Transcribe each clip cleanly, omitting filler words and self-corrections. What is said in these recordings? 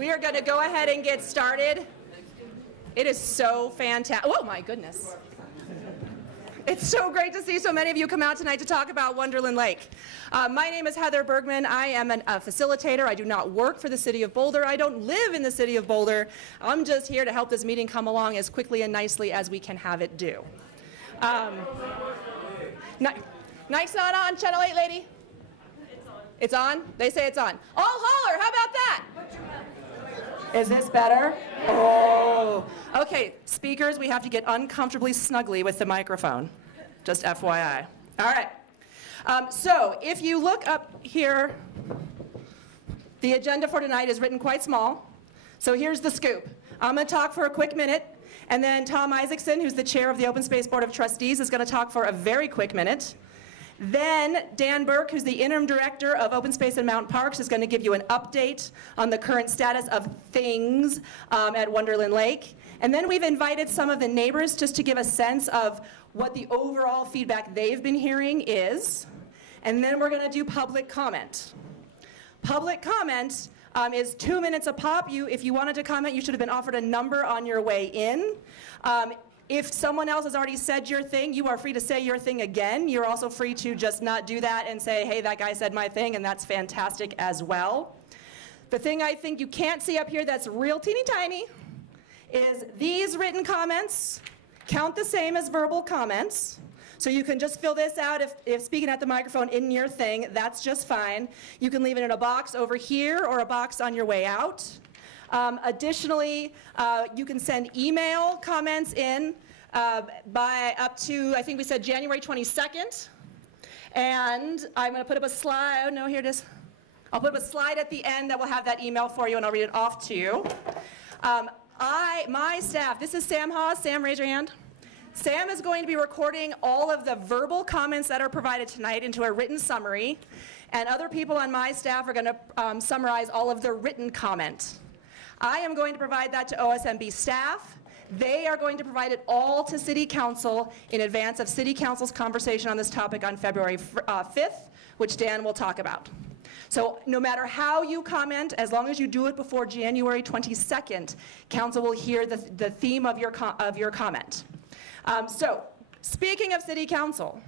We are going to go ahead and get started. It is so fantastic. Oh, my goodness. It's so great to see so many of you come out tonight to talk about Wonderland Lake. My name is Heather Bergman. I am a facilitator. I do not work for the City of Boulder. I don't live in the City of Boulder. I'm just here to help this meeting come along as quickly and nicely as we can have it do. Mic's not on, Channel 8 lady? It's on. It's on? They say it's on. All holler, how about that? Is this better? Oh. Okay, speakers, we have to get uncomfortably snuggly with the microphone. Just FYI. All right. So if you look up here, the agenda for tonight is written quite small. So here's the scoop. I'm going to talk for a quick minute, and then Tom Isaacson, who's the chair of the Open Space Board of Trustees, is going to talk for a very quick minute. Then Dan Burke, who's the interim director of Open Space and Mountain Parks, is going to give you an update on the current status of things at Wonderland Lake. And then we've invited some of the neighbors just to give a sense of what the overall feedback they've been hearing is. And then we're going to do public comment. Public comment is 2 minutes a pop. If you wanted to comment, you should have been offered a number on your way in. If someone else has already said your thing, you are free to say your thing again. You're also free to just not do that and say, hey, that guy said my thing, and that's fantastic as well. The thing I think you can't see up here that's real teeny tiny is these written comments count the same as verbal comments. So you can just fill this out if speaking at the microphone in your thing, that's just fine. You can leave it in a box over here or a box on your way out. Additionally, you can send email comments in by up to, I think we said January 22nd. And I'm going to put up a slide. Oh, no, here it is. I'll put up a slide at the end that will have that email for you, and I'll read it off to you. My staff, this is Sam Hawes. Sam, raise your hand. Sam is going to be recording all of the verbal comments that are provided tonight into a written summary, and other people on my staff are going to summarize all of the written comment. I am going to provide that to OSMP staff. They are going to provide it all to City Council in advance of City Council's conversation on this topic on February 5th, which Dan will talk about. So no matter how you comment, as long as you do it before January 22nd, Council will hear the theme of your comment. So speaking of City Council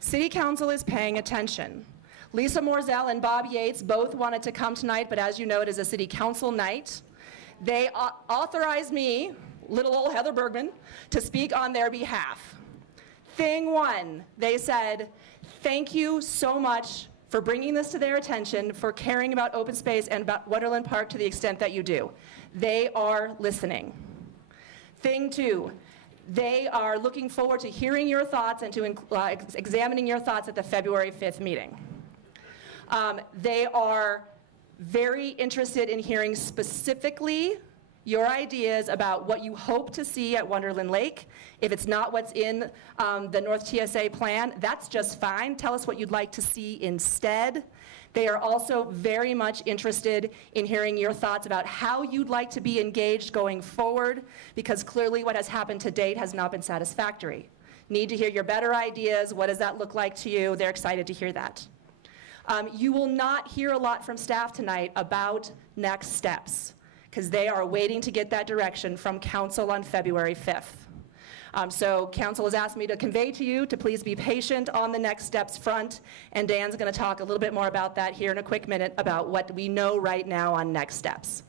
is paying attention. Lisa Morzell and Bob Yates both wanted to come tonight, but as you know, it is a City Council night. They authorized me, little old Heather Bergman, to speak on their behalf. Thing one, they said, thank you so much for bringing this to their attention, for caring about open space and about Wonderland Park to the extent that you do. They are listening. Thing two, they are looking forward to hearing your thoughts and to examining your thoughts at the February 5th meeting. They are very interested in hearing specifically your ideas about what you hope to see at Wonderland Lake. If it's not what's in the North TSA plan, that's just fine. Tell us what you'd like to see instead. They are also very much interested in hearing your thoughts about how you'd like to be engaged going forward, because clearly what has happened to date has not been satisfactory. Need to hear your better ideas. What does that look like to you? They're excited to hear that. You will not hear a lot from staff tonight about next steps, because they are waiting to get that direction from Council on February 5th. So Council has asked me to convey to you to please be patient on the next steps front, and Dan's going to talk a little bit more about that here in a quick minute about what we know right now on next steps.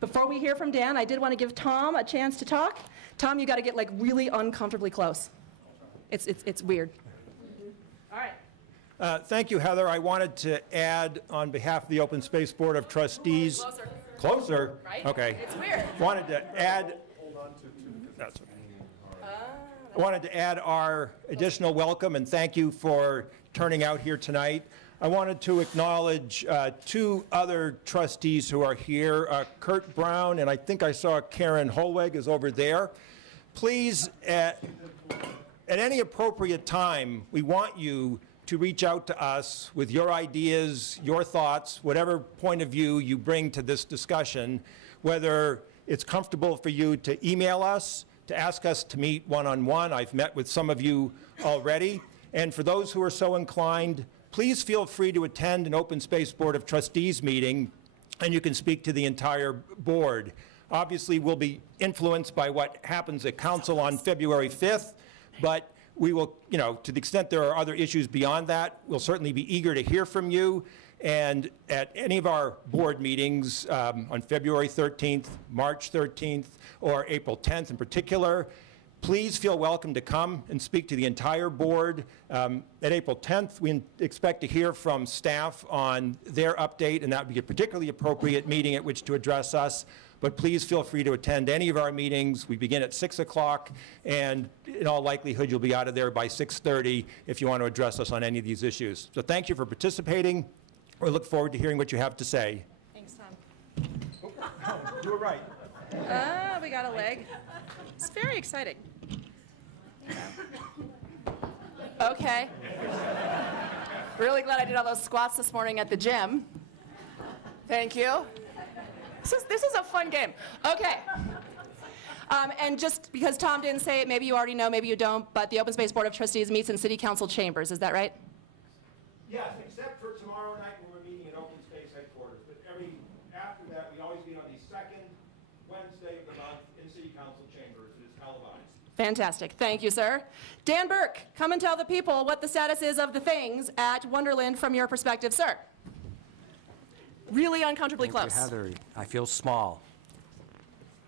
Before we hear from Dan, I did want to give Tom a chance to talk. Tom, you got to get like really uncomfortably close. It's weird. All right. Thank you, Heather. I wanted to add, on behalf of the Open Space Board of Trustees. Closer. Closer? Right? Okay. It's weird. Wanted to add. Hold on to that's okay. I wanted to add our additional welcome and thank you for turning out here tonight. I wanted to acknowledge two other trustees who are here, Kurt Brown, and I think I saw Karen Holweg is over there. Please, at any appropriate time, we want you to reach out to us with your ideas, your thoughts, whatever point of view you bring to this discussion, whether it's comfortable for you to email us, to ask us to meet one-on-one. I've met with some of you already. And for those who are so inclined, please feel free to attend an Open Space Board of Trustees meeting and you can speak to the entire board. Obviously, we'll be influenced by what happens at council on February 5th, but we will, to the extent there are other issues beyond that, we'll certainly be eager to hear from you. And at any of our board meetings on February 13th, March 13th, or April 10th in particular, please feel welcome to come and speak to the entire board. At April 10th, we expect to hear from staff on their update, and that would be a particularly appropriate meeting at which to address us. But please feel free to attend any of our meetings. We begin at 6 o'clock, and in all likelihood, you'll be out of there by 6:30 if you want to address us on any of these issues. So thank you for participating. We look forward to hearing what you have to say. Thanks, Tom. You were right. We got a leg. It's very exciting. Okay. Really glad I did all those squats this morning at the gym. Thank you. This is a fun game. Okay. And just because Tom didn't say it, maybe you already know, maybe you don't, but the Open Space Board of Trustees meets in City Council chambers. Is that right? Yes, except for tomorrow night when we're meeting at Open Space headquarters. But after that, we always meet on the second Wednesday of the month in City Council chambers. It is televised. Fantastic. Thank you, sir. Dan Burke, come and tell the people what the status is of the things at Wonderland from your perspective, sir. Really uncomfortably close. Thank you, Heather. I feel small.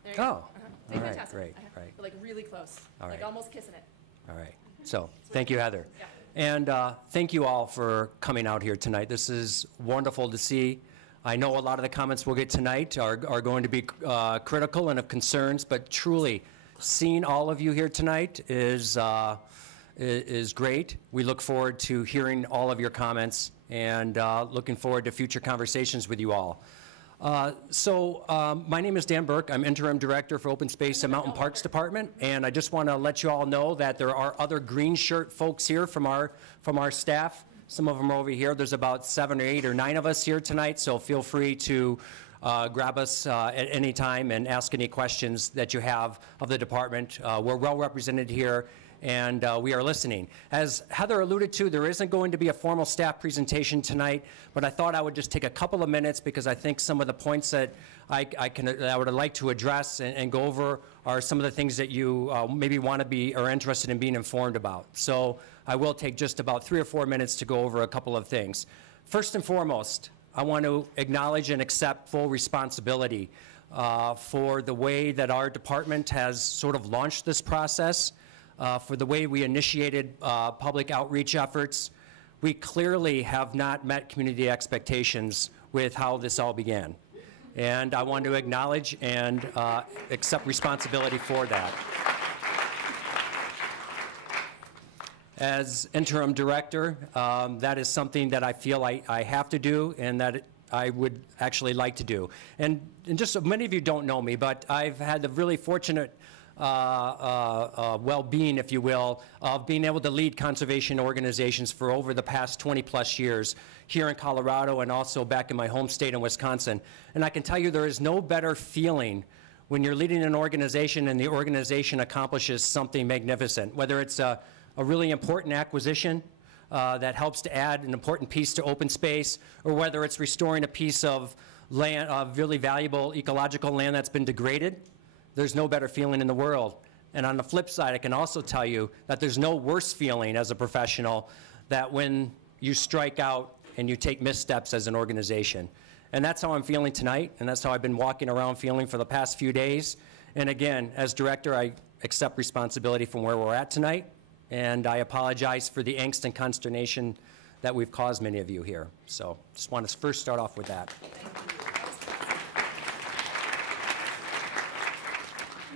There you go. All right, fantastic. great, right. Like really close. All like right. almost kissing it. All right. So, thank you, Heather. Yeah. And thank you all for coming out here tonight. This is wonderful to see. I know a lot of the comments we'll get tonight are going to be critical and of concerns, but truly, seeing all of you here tonight is great. We look forward to hearing all of your comments and looking forward to future conversations with you all. My name is Dan Burke. I'm Interim Director for Open Space and Mountain Parks Department, and I just want to let you all know that there are other green shirt folks here from our staff. Some of them are over here. There's about 7 or 8 or 9 of us here tonight, so feel free to grab us at any time and ask any questions that you have of the department. We're well represented here, and we are listening. As Heather alluded to, there isn't going to be a formal staff presentation tonight, but I thought I would just take a couple of minutes because I think some of the points that I would like to address and go over are some of the things that you maybe want to be or interested in being informed about. So I will take just about 3 or 4 minutes to go over a couple of things. First and foremost, I want to acknowledge and accept full responsibility for the way that our department has sort of launched this process, for the way we initiated public outreach efforts. We clearly have not met community expectations with how this all began. And I want to acknowledge and accept responsibility for that. As interim director, that is something that I feel I have to do and that I would actually like to do. And just many of you don't know me, but I've had the really fortunate well-being, if you will, of being able to lead conservation organizations for over the past 20-plus years here in Colorado and also back in my home state in Wisconsin. And I can tell you there is no better feeling when you're leading an organization and the organization accomplishes something magnificent, whether it's a really important acquisition that helps to add an important piece to open space, or whether it's restoring a piece of land, really valuable ecological land that's been degraded. There's no better feeling in the world. And on the flip side, I can also tell you that there's no worse feeling as a professional that when you strike out and you take missteps as an organization. And that's how I'm feeling tonight, and that's how I've been walking around feeling for the past few days. And again, as director, I accept responsibility from where we're at tonight, and I apologize for the angst and consternation that we've caused many of you here. So just want to first start off with that.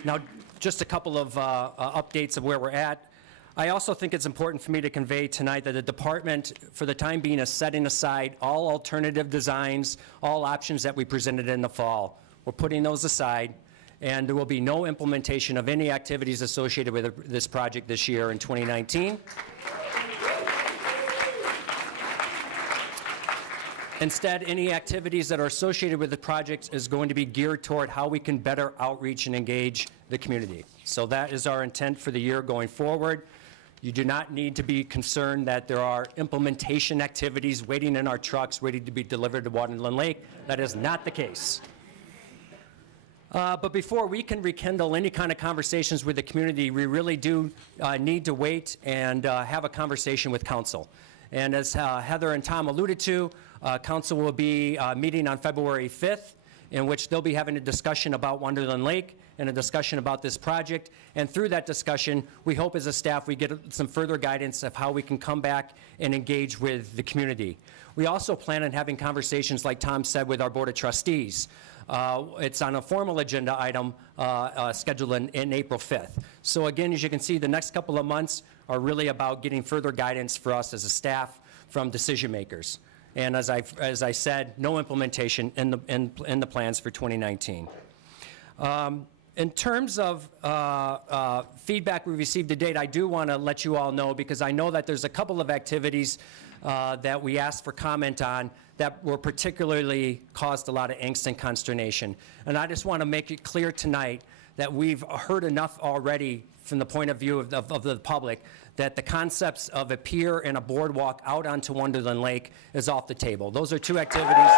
Now, just a couple of updates of where we're at. I also think it's important for me to convey tonight that the department, for the time being, is setting aside all alternative designs, all options that we presented in the fall. We're putting those aside, and there will be no implementation of any activities associated with this project this year in 2019. Instead, any activities that are associated with the project is going to be geared toward how we can better outreach and engage the community. So that is our intent for the year going forward. You do not need to be concerned that there are implementation activities waiting in our trucks ready to be delivered to Wonderland Lake. That is not the case. But before we can rekindle any kind of conversations with the community, we really do need to wait and have a conversation with council. And as Heather and Tom alluded to, council will be meeting on February 5th, in which they'll be having a discussion about Wonderland Lake and a discussion about this project. And through that discussion, we hope as a staff we get some further guidance of how we can come back and engage with the community. We also plan on having conversations, like Tom said, with our Board of Trustees. It's on a formal agenda item scheduled in April 5th. So again, as you can see, the next couple of months are really about getting further guidance for us as a staff from decision makers. And as I said, no implementation in the plans for 2019. In terms of feedback we received to date, I do want to let you all know, because I know that there's a couple of activities that we asked for comment on that were particularly caused a lot of angst and consternation. And I just want to make it clear tonight that we've heard enough already from the point of view of the public that the concepts of a pier and a boardwalk out onto Wonderland Lake is off the table. Those are two activities.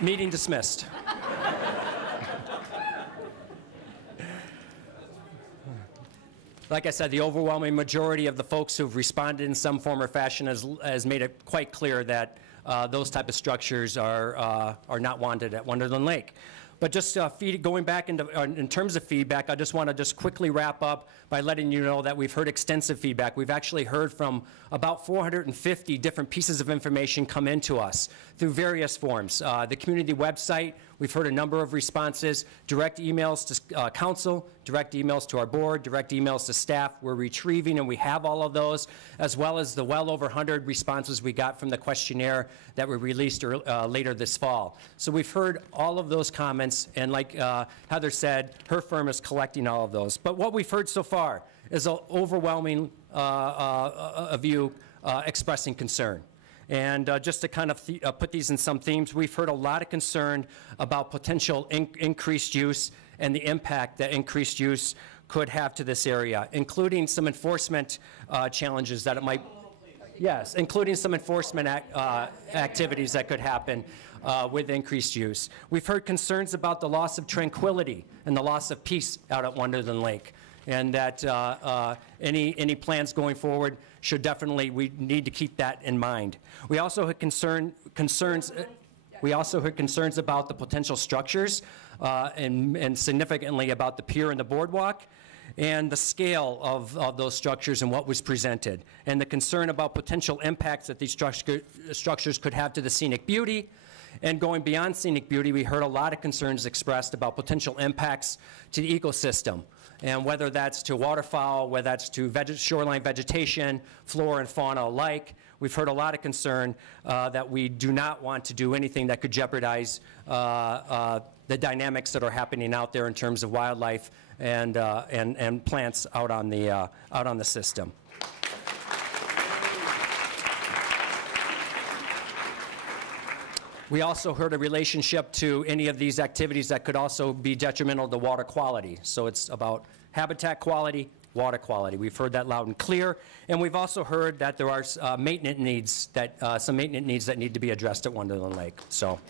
Meeting dismissed. Like I said, the overwhelming majority of the folks who've responded in some form or fashion has made it quite clear that those type of structures are not wanted at Wonderland Lake. But just going back in terms of feedback, I just want to just quickly wrap up by letting you know that we've heard extensive feedback. We've actually heard from about 450 different pieces of information come into us through various forms. The community website, we've heard a number of responses, direct emails to council, direct emails to our board, direct emails to staff. We're retrieving and we have all of those, as well as the well over 100 responses we got from the questionnaire that we released later this fall. So we've heard all of those comments, and like Heather said, her firm is collecting all of those. But what we've heard so far is an overwhelming of you expressing concern. And just to kind of put these in some themes, we've heard a lot of concern about potential increased use and the impact that increased use could have to this area, including some enforcement challenges that it might, yes, including some enforcement activities that could happen with increased use. We've heard concerns about the loss of tranquility and the loss of peace out at Wonderland Lake, and that any plans going forward should definitely, we need to keep that in mind. We also had concerns about the potential structures and significantly about the pier and the boardwalk, and the scale of those structures and what was presented, and the concern about potential impacts that these structures could have to the scenic beauty. And going beyond scenic beauty, we heard a lot of concerns expressed about potential impacts to the ecosystem, and whether that's to waterfowl, whether that's to shoreline vegetation, flora and fauna alike. We've heard a lot of concern that we do not want to do anything that could jeopardize the dynamics that are happening out there in terms of wildlife and plants out on the system. We also heard a relationship to any of these activities that could also be detrimental to water quality. So it's about habitat quality, water quality. We've heard that loud and clear, and we've also heard that there are some maintenance needs that need to be addressed at Wonderland Lake. So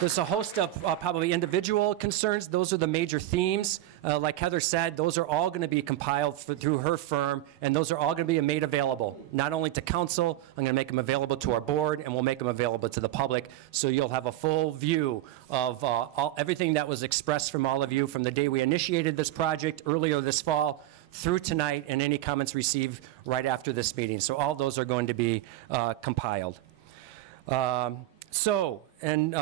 there's a host of probably individual concerns. Those are the major themes. Like Heather said, those are all going to be compiled through her firm, and those are all going to be made available, not only to council. I'm going to make them available to our board, and we'll make them available to the public, so you'll have a full view of everything that was expressed from all of you from the day we initiated this project earlier this fall through tonight, and any comments received right after this meeting. So all those are going to be compiled. So in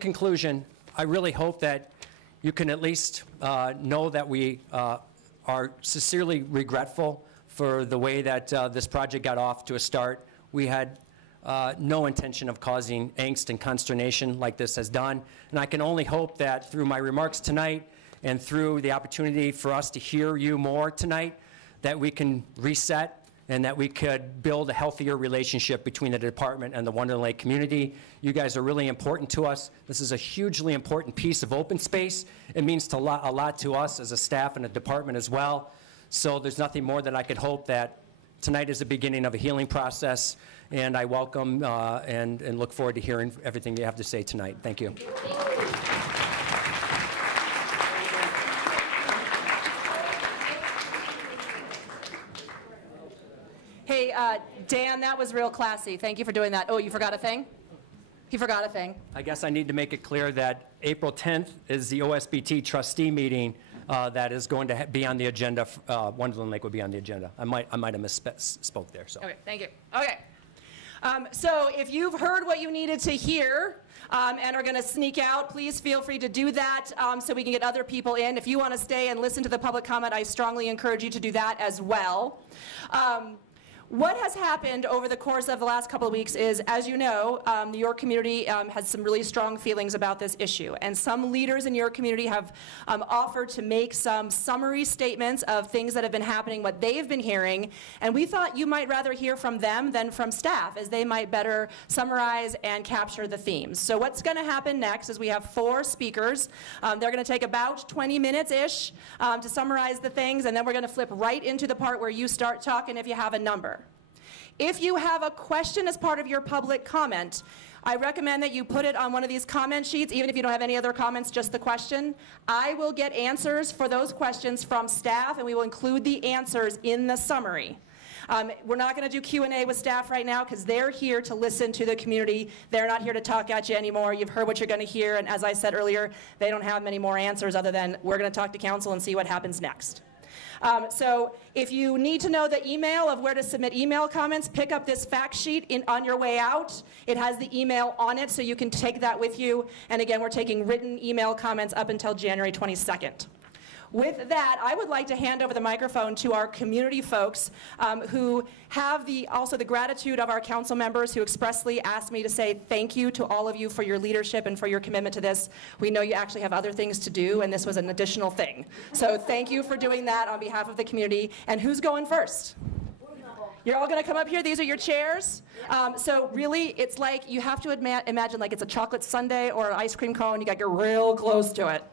conclusion, I really hope that you can at least know that we are sincerely regretful for the way that this project got off to a start. We had no intention of causing angst and consternation like this has done, and I can only hope that through my remarks tonight and through the opportunity for us to hear you more tonight, that we can reset and that we could build a healthier relationship between the department and the Wonderland Lake community. You guys are really important to us. This is a hugely important piece of open space. It means a lot to us as a staff and a department as well. So there's nothing more that I could hope that tonight is the beginning of a healing process, and I welcome and look forward to hearing everything you have to say tonight. Thank you. Hey, Dan, that was real classy. Thank you for doing that. Oh, you forgot a thing? He forgot a thing. I guess I need to make it clear that April 10th is the OSBT trustee meeting that is going to be on the agenda. Wonderland Lake will be on the agenda. I might have misspoke there. So. Okay, thank you. Okay. So if you've heard what you needed to hear and are going to sneak out, please feel free to do that so we can get other people in. If you want to stay and listen to the public comment, I strongly encourage you to do that as well. What has happened over the course of the last couple of weeks is, as you know, the York community has some really strong feelings about this issue. And some leaders in your community have offered to make some summary statements of things that have been happening, what they've been hearing. And we thought you might rather hear from them than from staff, as they might better summarize and capture the themes. So what's going to happen next is we have 4 speakers. They're going to take about 20 minutes-ish to summarize the things, and then we're going to flip right into the part where you start talking if you have a number. If you have a question as part of your public comment, I recommend that you put it on one of these comment sheets, even if you don't have any other comments, just the question. I will get answers for those questions from staff, and we will include the answers in the summary. We're not going to do Q&A with staff right now because they're here to listen to the community. They're not here to talk at you anymore. You've heard what you're going to hear, and as I said earlier, they don't have many more answers other than we're going to talk to council and see what happens next. So if you need to know the email of where to submit email comments, pick up this fact sheet on your way out. It has the email on it, so you can take that with you. And again, we're taking written email comments up until January 22nd. With that, I would like to hand over the microphone to our community folks who have also the gratitude of our council members who expressly asked me to say thank you to all of you for your leadership and for your commitment to this. We know you actually have other things to do, and this was an additional thing. So thank you for doing that on behalf of the community. And who's going first? You're all going to come up here. These are your chairs. So really, it's like you have to imagine like it's a chocolate sundae or an ice cream cone. You got to get real close to it.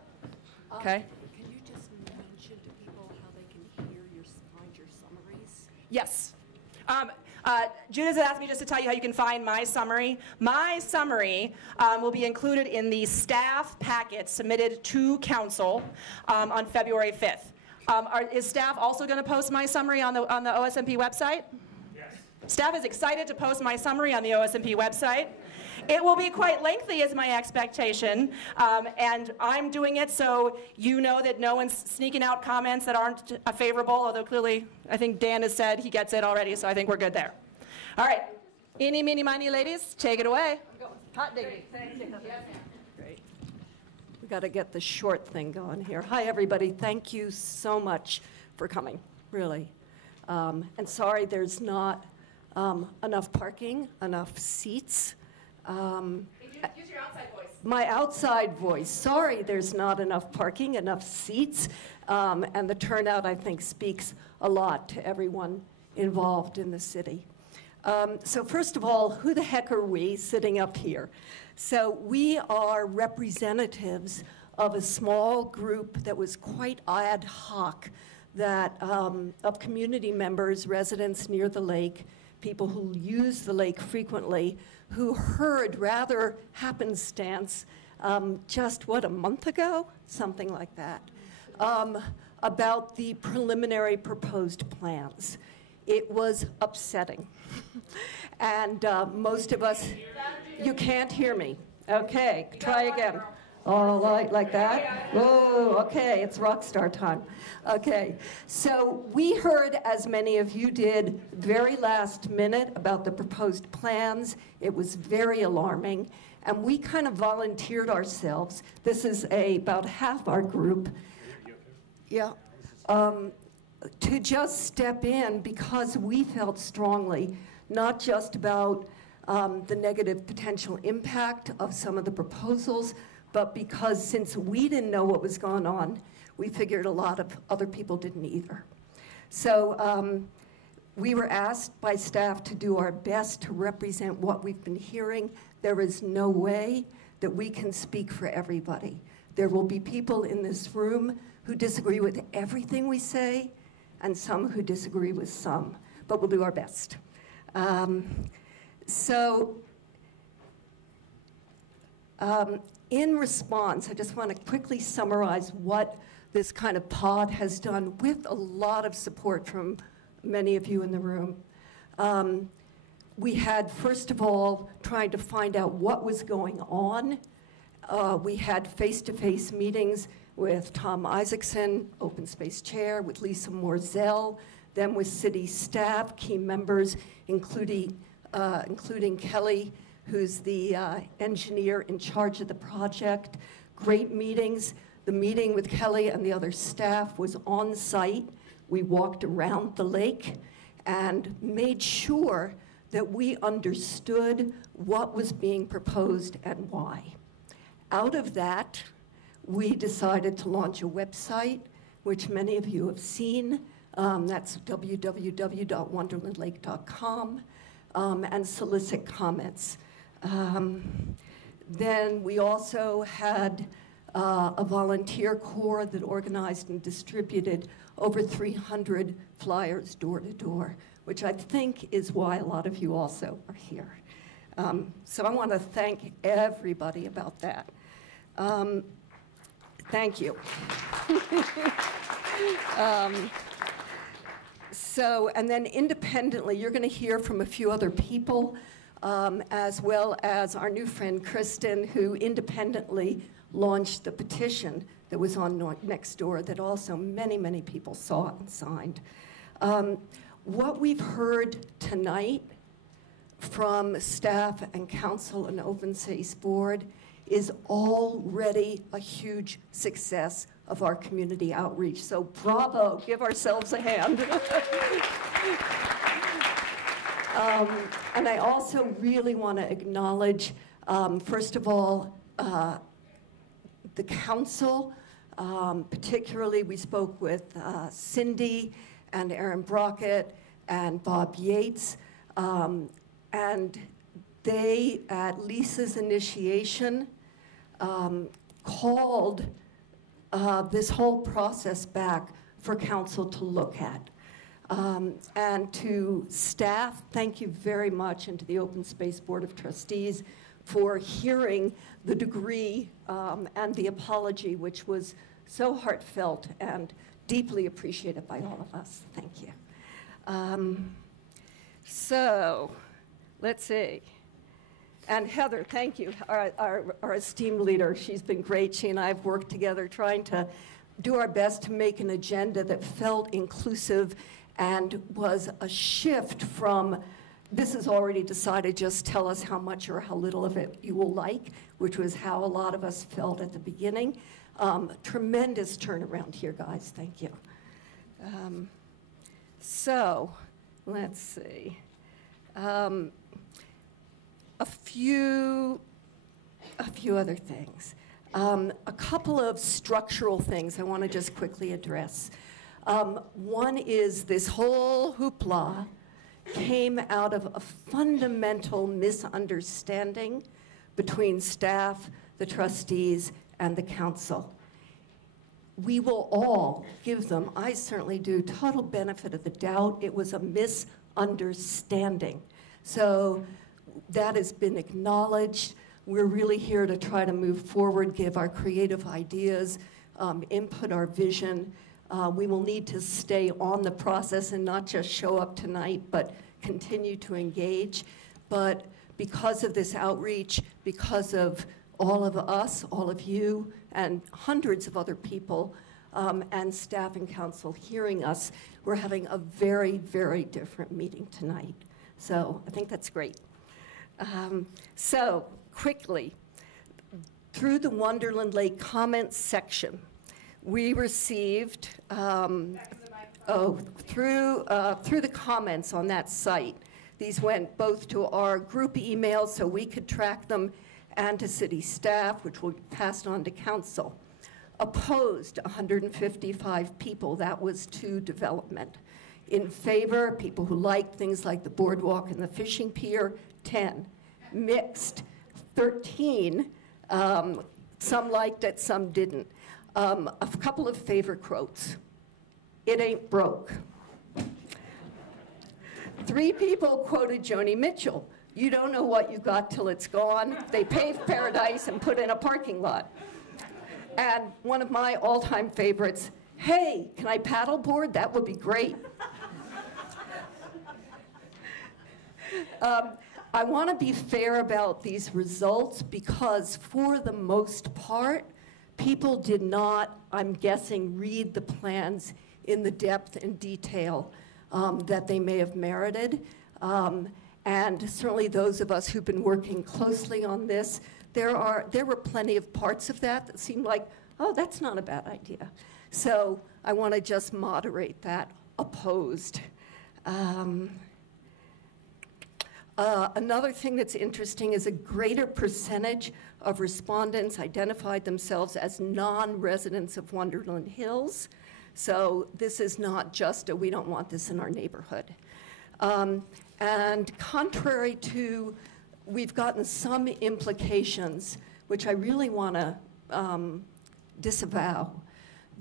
Okay? Yes. Judith has asked me just to tell you how you can find my summary. My summary will be included in the staff packet submitted to council on February 5th. Is staff also going to post my summary on the OSMP website? Yes. Staff is excited to post my summary on the OSMP website. It will be quite lengthy is my expectation, and I'm doing it so you know that no one's sneaking out comments that aren't favorable, although clearly I think Dan has said he gets it already, so I think we're good there. All right. Eeny, meeny, miny, ladies, take it away. Hot diggity. Great. We got to get the short thing going here. Hi, everybody. Thank you so much for coming, really. And sorry there's not enough parking, enough seats. Use your outside voice. My outside voice. Sorry there's not enough parking, enough seats, and the turnout, I think, speaks a lot to everyone involved in the city. So first of all, who the heck are we sitting up here? So we are representatives of a small group that was quite ad hoc of community members, residents near the lake, people who use the lake frequently, who heard rather happenstance just, a month ago? Something like that, about the preliminary proposed plans. It was upsetting. And most of us, you can't hear me. Okay, try again. All right, like that? Whoa, okay, it's rock star time. Okay, so we heard, as many of you did, very last minute about the proposed plans. It was very alarming, and we kind of volunteered ourselves. This is about half our group. Yeah, to just step in because we felt strongly, not just about the negative potential impact of some of the proposals, but because since we didn't know what was going on, we figured a lot of other people didn't either. So We were asked by staff to do our best to represent what we've been hearing. There is no way that we can speak for everybody. There will be people in this room who disagree with everything we say, and some who disagree with some, but we'll do our best. In response, I just want to quickly summarize what this kind of pod has done with a lot of support from many of you in the room. We had, first of all, trying to find out what was going on. We had face-to-face meetings with Tom Isaacson, Open Space Chair, with Lisa Morzell, then with city staff, key members, including Kelly, who's the engineer in charge of the project. Great meetings. The meeting with Kelly and the other staff was on site. We walked around the lake and made sure that we understood what was being proposed and why. Out of that, we decided to launch a website, which many of you have seen. That's www.wonderlandlake.com, and solicit comments. Then we also had a volunteer corps that organized and distributed over 300 flyers door to door, which I think is why a lot of you also are here. So I want to thank everybody about that. Thank you. And then independently, you're going to hear from a few other people, as well as our new friend Kristen, who independently launched the petition that was on Nextdoor that also many, many people saw and signed. What we've heard tonight from staff and council and Open Space Board is already a huge success of our community outreach. So bravo, give ourselves a hand. And I also really want to acknowledge, first of all, the council. Particularly, we spoke with Cindy and Aaron Brockett and Bob Yates. And they, at Lisa's initiation, called this whole process back for council to look at. And to staff, thank you very much, and to the Open Space Board of Trustees for hearing the degree and the apology, which was so heartfelt and deeply appreciated by all of us. Thank you. So let's see. And Heather, thank you, our esteemed leader. She's been great. She and I have worked together trying to do our best to make an agenda that felt inclusive and was a shift from, this is already decided, just tell us how much or how little of it you will like, which was how a lot of us felt at the beginning. Tremendous turnaround here, guys. Thank you. So let's see. A few other things. A couple of structural things I want to just quickly address. One is this whole hoopla came out of a fundamental misunderstanding between staff, the trustees, and the council. We will all give them, I certainly do, total benefit of the doubt. It was a misunderstanding. So that has been acknowledged. We're really here to try to move forward, give our creative ideas, input our vision. We will need to stay on the process and not just show up tonight, but continue to engage. But because of this outreach, because of all of us, all of you, and hundreds of other people, and staff and council hearing us, we're having a very, very different meeting tonight. So I think that's great. So quickly, through the Wonderland Lake comments section, we received, through the comments on that site, these went both to our group emails so we could track them and to city staff, which will be passed on to council. Opposed 155 people, that was to development. In favor, people who like things like the boardwalk and the fishing pier, 10. Mixed, 13. Some liked it, some didn't. A couple of favorite quotes. It ain't broke. 3 people quoted Joni Mitchell. You don't know what you got till it's gone. They paved paradise and put in a parking lot. And one of my all-time favorites, hey, can I paddleboard? That would be great. I want to be fair about these results because for the most part, people did not, I'm guessing, read the plans in the depth and detail that they may have merited. And certainly those of us who've been working closely on this, there were plenty of parts of that that seemed like, oh, that's not a bad idea. So I want to just moderate that opposed. Another thing that's interesting is a greater percentage of respondents identified themselves as non-residents of Wonderland Hills. So this is not just a, we don't want this in our neighborhood. And contrary to, we've gotten some implications, which I really want to disavow,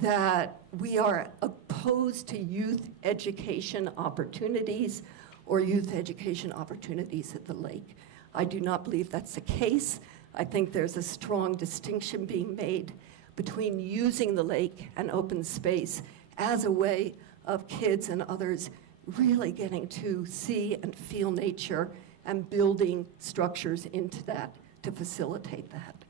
that we are opposed to youth education opportunities or youth education opportunities at the lake. I do not believe that's the case. I think there's a strong distinction being made between using the lake and open space as a way of kids and others really getting to see and feel nature and building structures into that to facilitate that.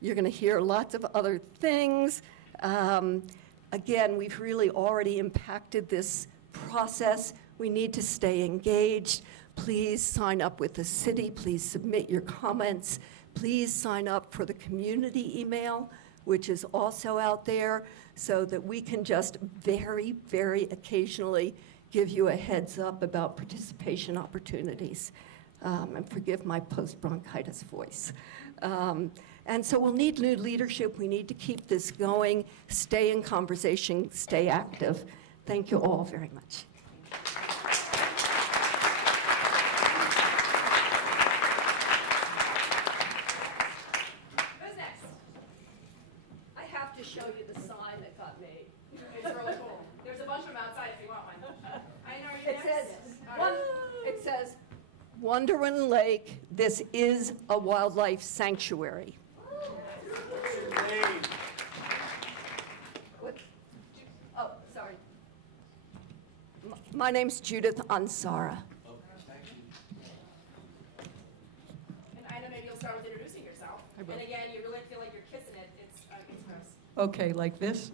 You're going to hear lots of other things. Again, we've really already impacted this process. We need to stay engaged. Please sign up with the city. Please submit your comments. Please sign up for the community email, which is also out there, so that we can just very, very occasionally give you a heads up about participation opportunities. And forgive my post-bronchitis voice. And so we'll need new leadership. We need to keep this going, stay in conversation, stay active. Thank you all very much. Who's next? I have to show you the sign that got made. It's really cool. There's a bunch of them outside if you want one. I know you're It says, Wonderland Lake, this is a wildlife sanctuary. Oh, sorry. My name's Judith Ansara. And Ina, maybe you'll start with introducing yourself. And again, you really feel like you're kissing it. It's gross. Okay, like this? Is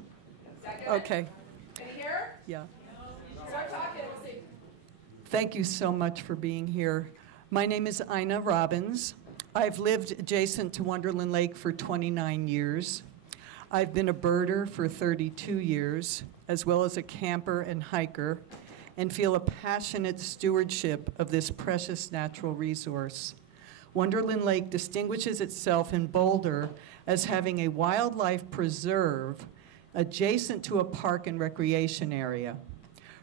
that good? Okay. Can you hear? Yeah. Start talking. We'll see. Thank you so much for being here. My name is Ina Robbins. I've lived adjacent to Wonderland Lake for 29 years. I've been a birder for 32 years, as well as a camper and hiker, and feel a passionate stewardship of this precious natural resource. Wonderland Lake distinguishes itself in Boulder as having a wildlife preserve adjacent to a park and recreation area.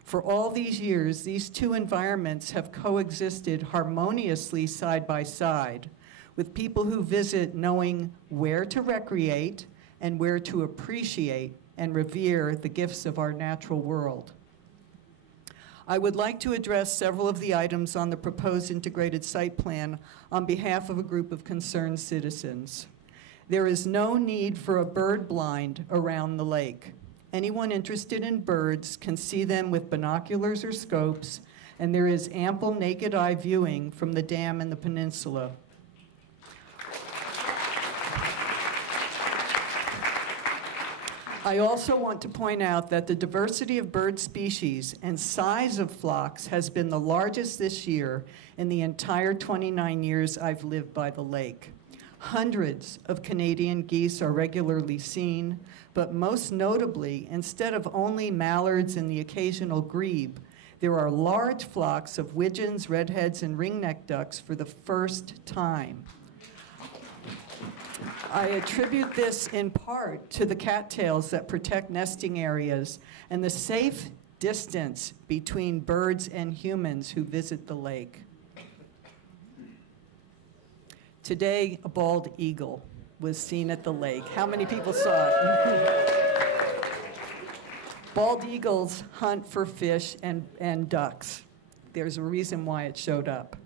For all these years, these two environments have coexisted harmoniously side by side, with people who visit knowing where to recreate and where to appreciate and revere the gifts of our natural world. I would like to address several of the items on the proposed integrated site plan on behalf of a group of concerned citizens. There is no need for a bird blind around the lake. Anyone interested in birds can see them with binoculars or scopes, and there is ample naked eye viewing from the dam and the peninsula. I also want to point out that the diversity of bird species and size of flocks has been the largest this year in the entire 29 years I've lived by the lake. Hundreds of Canadian geese are regularly seen, but most notably, instead of only mallards and the occasional grebe, there are large flocks of widgeons, redheads, and ringneck ducks for the first time. I attribute this in part to the cattails that protect nesting areas and the safe distance between birds and humans who visit the lake. Today, a bald eagle was seen at the lake. How many people saw it? Bald eagles hunt for fish and ducks. There's a reason why it showed up.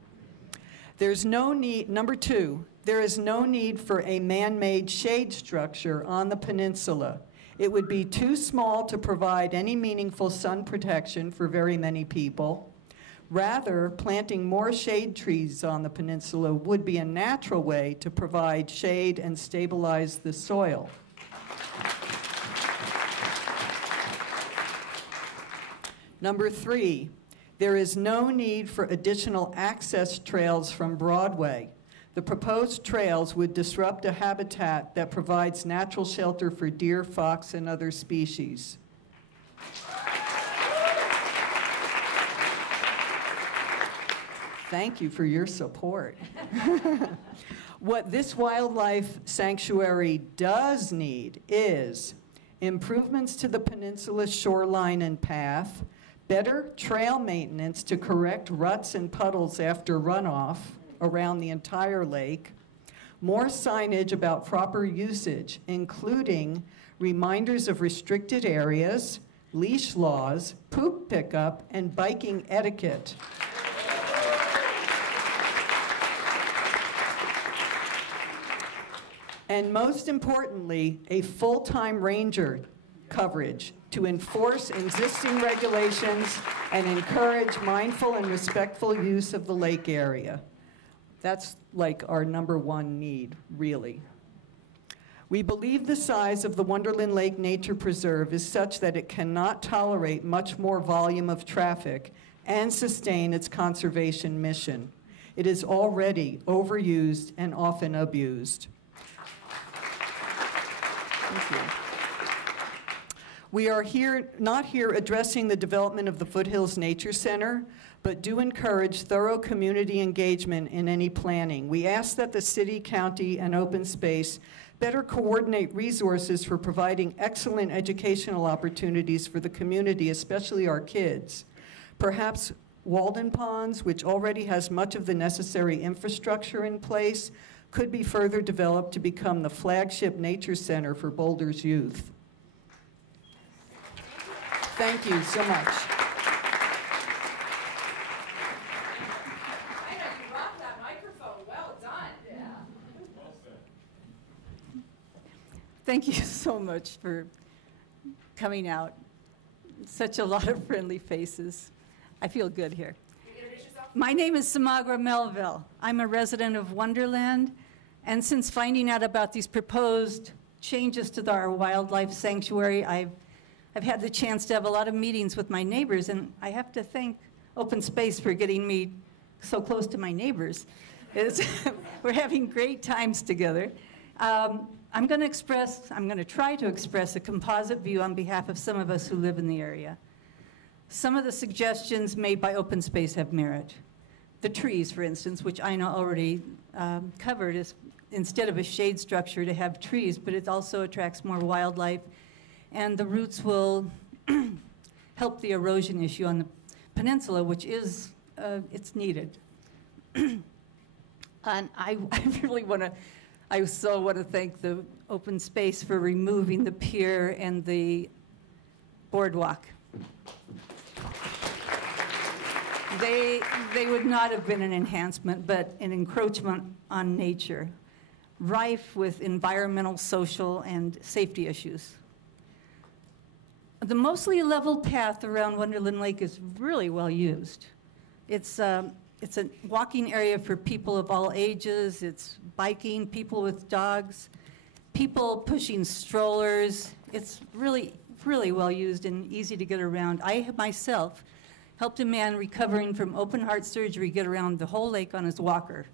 There's no need, number two, there is no need for a man-made shade structure on the peninsula. It would be too small to provide any meaningful sun protection for very many people. Rather, planting more shade trees on the peninsula would be a natural way to provide shade and stabilize the soil. Number three, there is no need for additional access trails from Broadway. The proposed trails would disrupt a habitat that provides natural shelter for deer, fox, and other species. Thank you for your support. What this wildlife sanctuary does need is improvements to the peninsula shoreline and path, better trail maintenance to correct ruts and puddles after runoff around the entire lake, more signage about proper usage, including reminders of restricted areas, leash laws, poop pickup, and biking etiquette. And most importantly, a full-time ranger coverage to enforce existing regulations and encourage mindful and respectful use of the lake area. That's like our number one need, really. We believe the size of the Wonderland Lake Nature Preserve is such that it cannot tolerate much more volume of traffic and sustain its conservation mission. It is already overused and often abused. Thank you. We are not here addressing the development of the Foothills Nature Center, but do encourage thorough community engagement in any planning. We ask that the city, county, and open space better coordinate resources for providing excellent educational opportunities for the community, especially our kids. Perhaps Walden Ponds, which already has much of the necessary infrastructure in place, could be further developed to become the flagship nature center for Boulder's youth. Thank you so much. Thank you so much for coming out. Such a lot of friendly faces. I feel good here. My name is Samagra Melville. I'm a resident of Wonderland, and since finding out about these proposed changes to our wildlife sanctuary, I've had the chance to have a lot of meetings with my neighbors, and I have to thank Open Space for getting me so close to my neighbors. We're having great times together. I'm going to try to express a composite view on behalf of some of us who live in the area. Some of the suggestions made by Open Space have merit. The trees, for instance, which I know already covered, is instead of a shade structure to have trees, but it also attracts more wildlife, and the roots will help the erosion issue on the peninsula, which is, it's needed. And I really want to, I so want to thank the Open Space for removing the pier and the boardwalk. They would not have been an enhancement, but an encroachment on nature, rife with environmental, social, and safety issues. The mostly level path around Wonderland Lake is really well used. It's a walking area for people of all ages. It's biking, people with dogs, people pushing strollers. It's really, really well used and easy to get around. I myself helped a man recovering from open heart surgery get around the whole lake on his walker.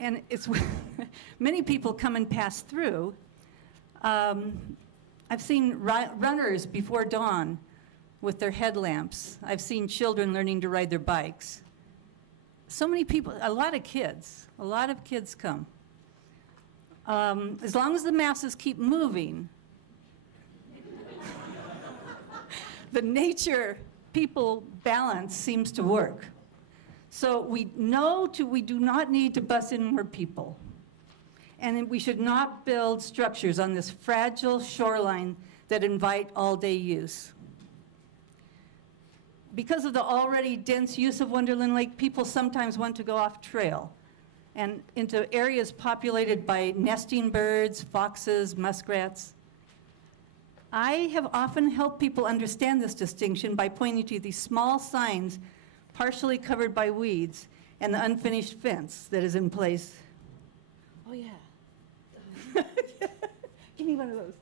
And it's many people come and pass through. I've seen runners before dawn with their headlamps. I've seen children learning to ride their bikes. So many people, a lot of kids come. As long as the masses keep moving, the nature-people balance seems to work. So we do not need to bus in more people. And we should not build structures on this fragile shoreline that invite all-day use. Because of the already dense use of Wonderland Lake, people sometimes want to go off trail and into areas populated by nesting birds, foxes, muskrats. I have often helped people understand this distinction by pointing to these small signs partially covered by weeds and the unfinished fence that is in place. Oh, yeah. Give me one of those.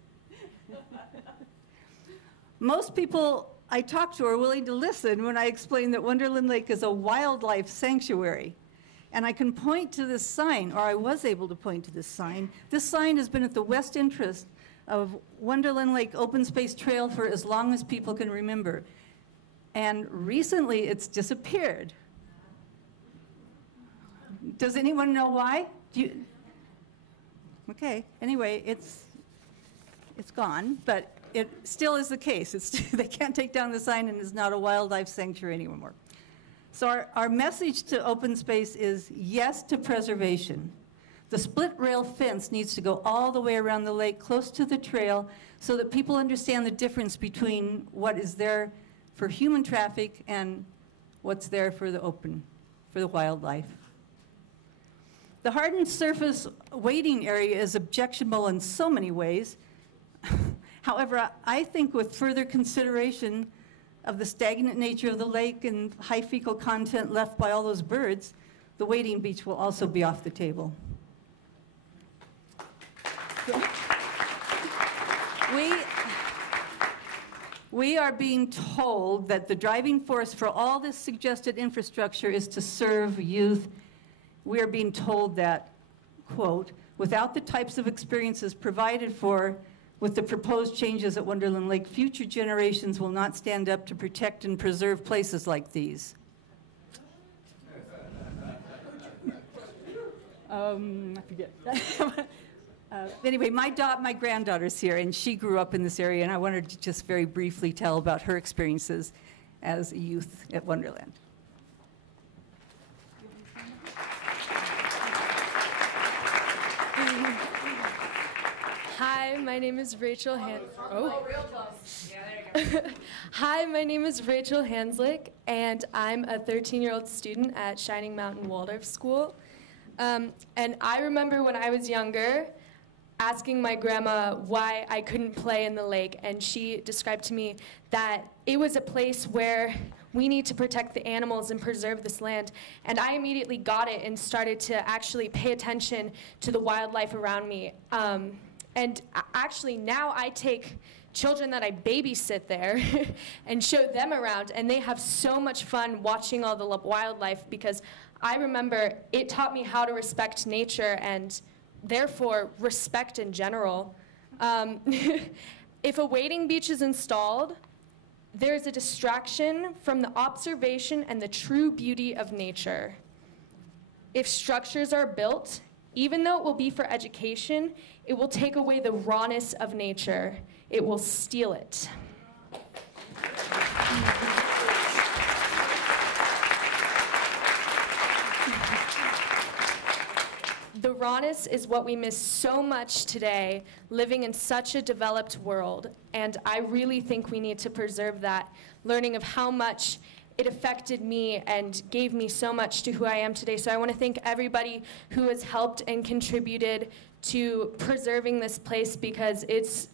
Most people I talk to are willing to listen when I explain that Wonderland Lake is a wildlife sanctuary. And I can point to this sign, or I was able to point to this sign. This sign has been at the west entrance of Wonderland Lake Open Space Trail for as long as people can remember. And recently it's disappeared. Does anyone know why? Okay, anyway, it's gone, but it still is the case. They can't take down the sign, and it's not a wildlife sanctuary anymore. So our message to open space is yes to preservation. The split rail fence needs to go all the way around the lake, close to the trail, so that people understand the difference between what is there for human traffic and what's there for the wildlife. The hardened surface wading area is objectionable in so many ways. However, I think with further consideration of the stagnant nature of the lake and high fecal content left by all those birds, the wading beach will also be off the table. We are being told that the driving force for all this suggested infrastructure is to serve youth. We are being told that, quote, without the types of experiences provided for with the proposed changes at Wonderland Lake, future generations will not stand up to protect and preserve places like these. I forget. Anyway, my granddaughter's here, and she grew up in this area, and I wanted to just very briefly tell about her experiences as a youth at Wonderland. Hi, my name is Rachel Hi, my name is Rachel Hanslick, and I'm a 13-year-old student at Shining Mountain Waldorf School. And I remember when I was younger asking my grandma why I couldn't play in the lake, and she described to me that it was a place where we need to protect the animals and preserve this land. And I immediately got it and started to actually pay attention to the wildlife around me. And actually now I take children that I babysit there and show them around, and they have so much fun watching all the wildlife, because I remember it taught me how to respect nature and therefore respect in general. If a wading beach is installed, there is a distraction from the observation and the true beauty of nature. If structures are built, even though it will be for education, it will take away the rawness of nature. It will steal it. The rawness is what we miss so much today, living in such a developed world, and I really think we need to preserve that, learning of how much it affected me and gave me so much to who I am today. So I want to thank everybody who has helped and contributed to preserving this place, because it's,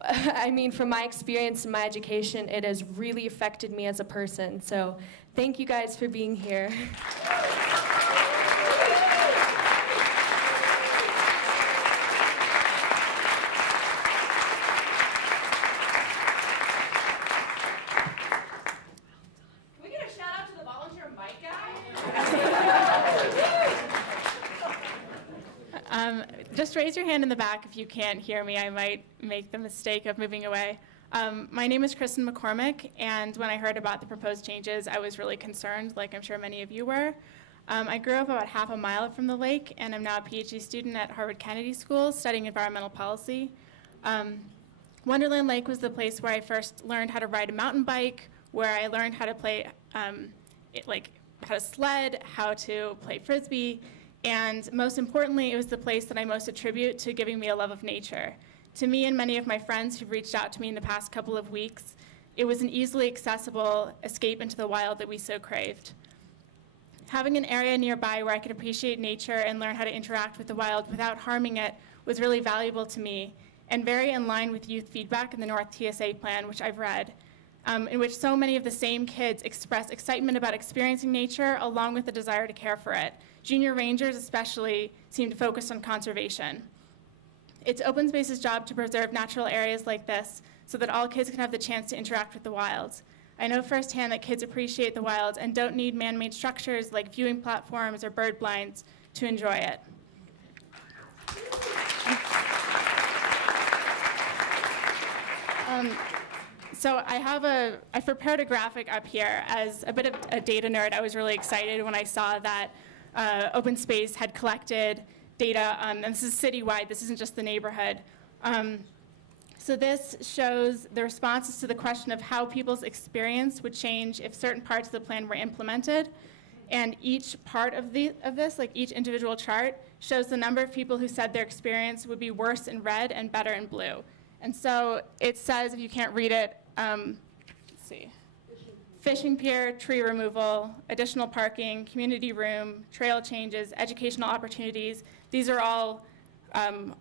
I mean, from my experience and my education, it has really affected me as a person. So thank you guys for being here. Just raise your hand in the back if you can't hear me. I might make the mistake of moving away. My name is Kristen McCormick, and when I heard about the proposed changes, I was really concerned, like I'm sure many of you were. I grew up about half a mile from the lake, and I'm now a PhD student at Harvard Kennedy School studying environmental policy. Wonderland Lake was the place where I first learned how to ride a mountain bike, where I learned how to play, how to sled, how to play Frisbee, and most importantly, it was the place that I most attribute to giving me a love of nature. To me and many of my friends who've reached out to me in the past couple of weeks, it was an easily accessible escape into the wild that we so craved. Having an area nearby where I could appreciate nature and learn how to interact with the wild without harming it was really valuable to me, and very in line with youth feedback in the North TSA plan, which I've read, in which so many of the same kids express excitement about experiencing nature along with the desire to care for it. Junior rangers especially seem to focus on conservation. It's Open Space's job to preserve natural areas like this so that all kids can have the chance to interact with the wild. I know firsthand that kids appreciate the wild and don't need man-made structures like viewing platforms or bird blinds to enjoy it. So I've prepared a graphic up here. As a bit of a data nerd, I was really excited when I saw that Open Space had collected data, and this is citywide, this isn't just the neighborhood. So this shows the responses to the question of how people's experience would change if certain parts of the plan were implemented. And each part of this, like each individual chart, shows the number of people who said their experience would be worse in red and better in blue. And so it says, if you can't read it, let's see. Fishing pier, tree removal, additional parking, community room, trail changes, educational opportunities. These are all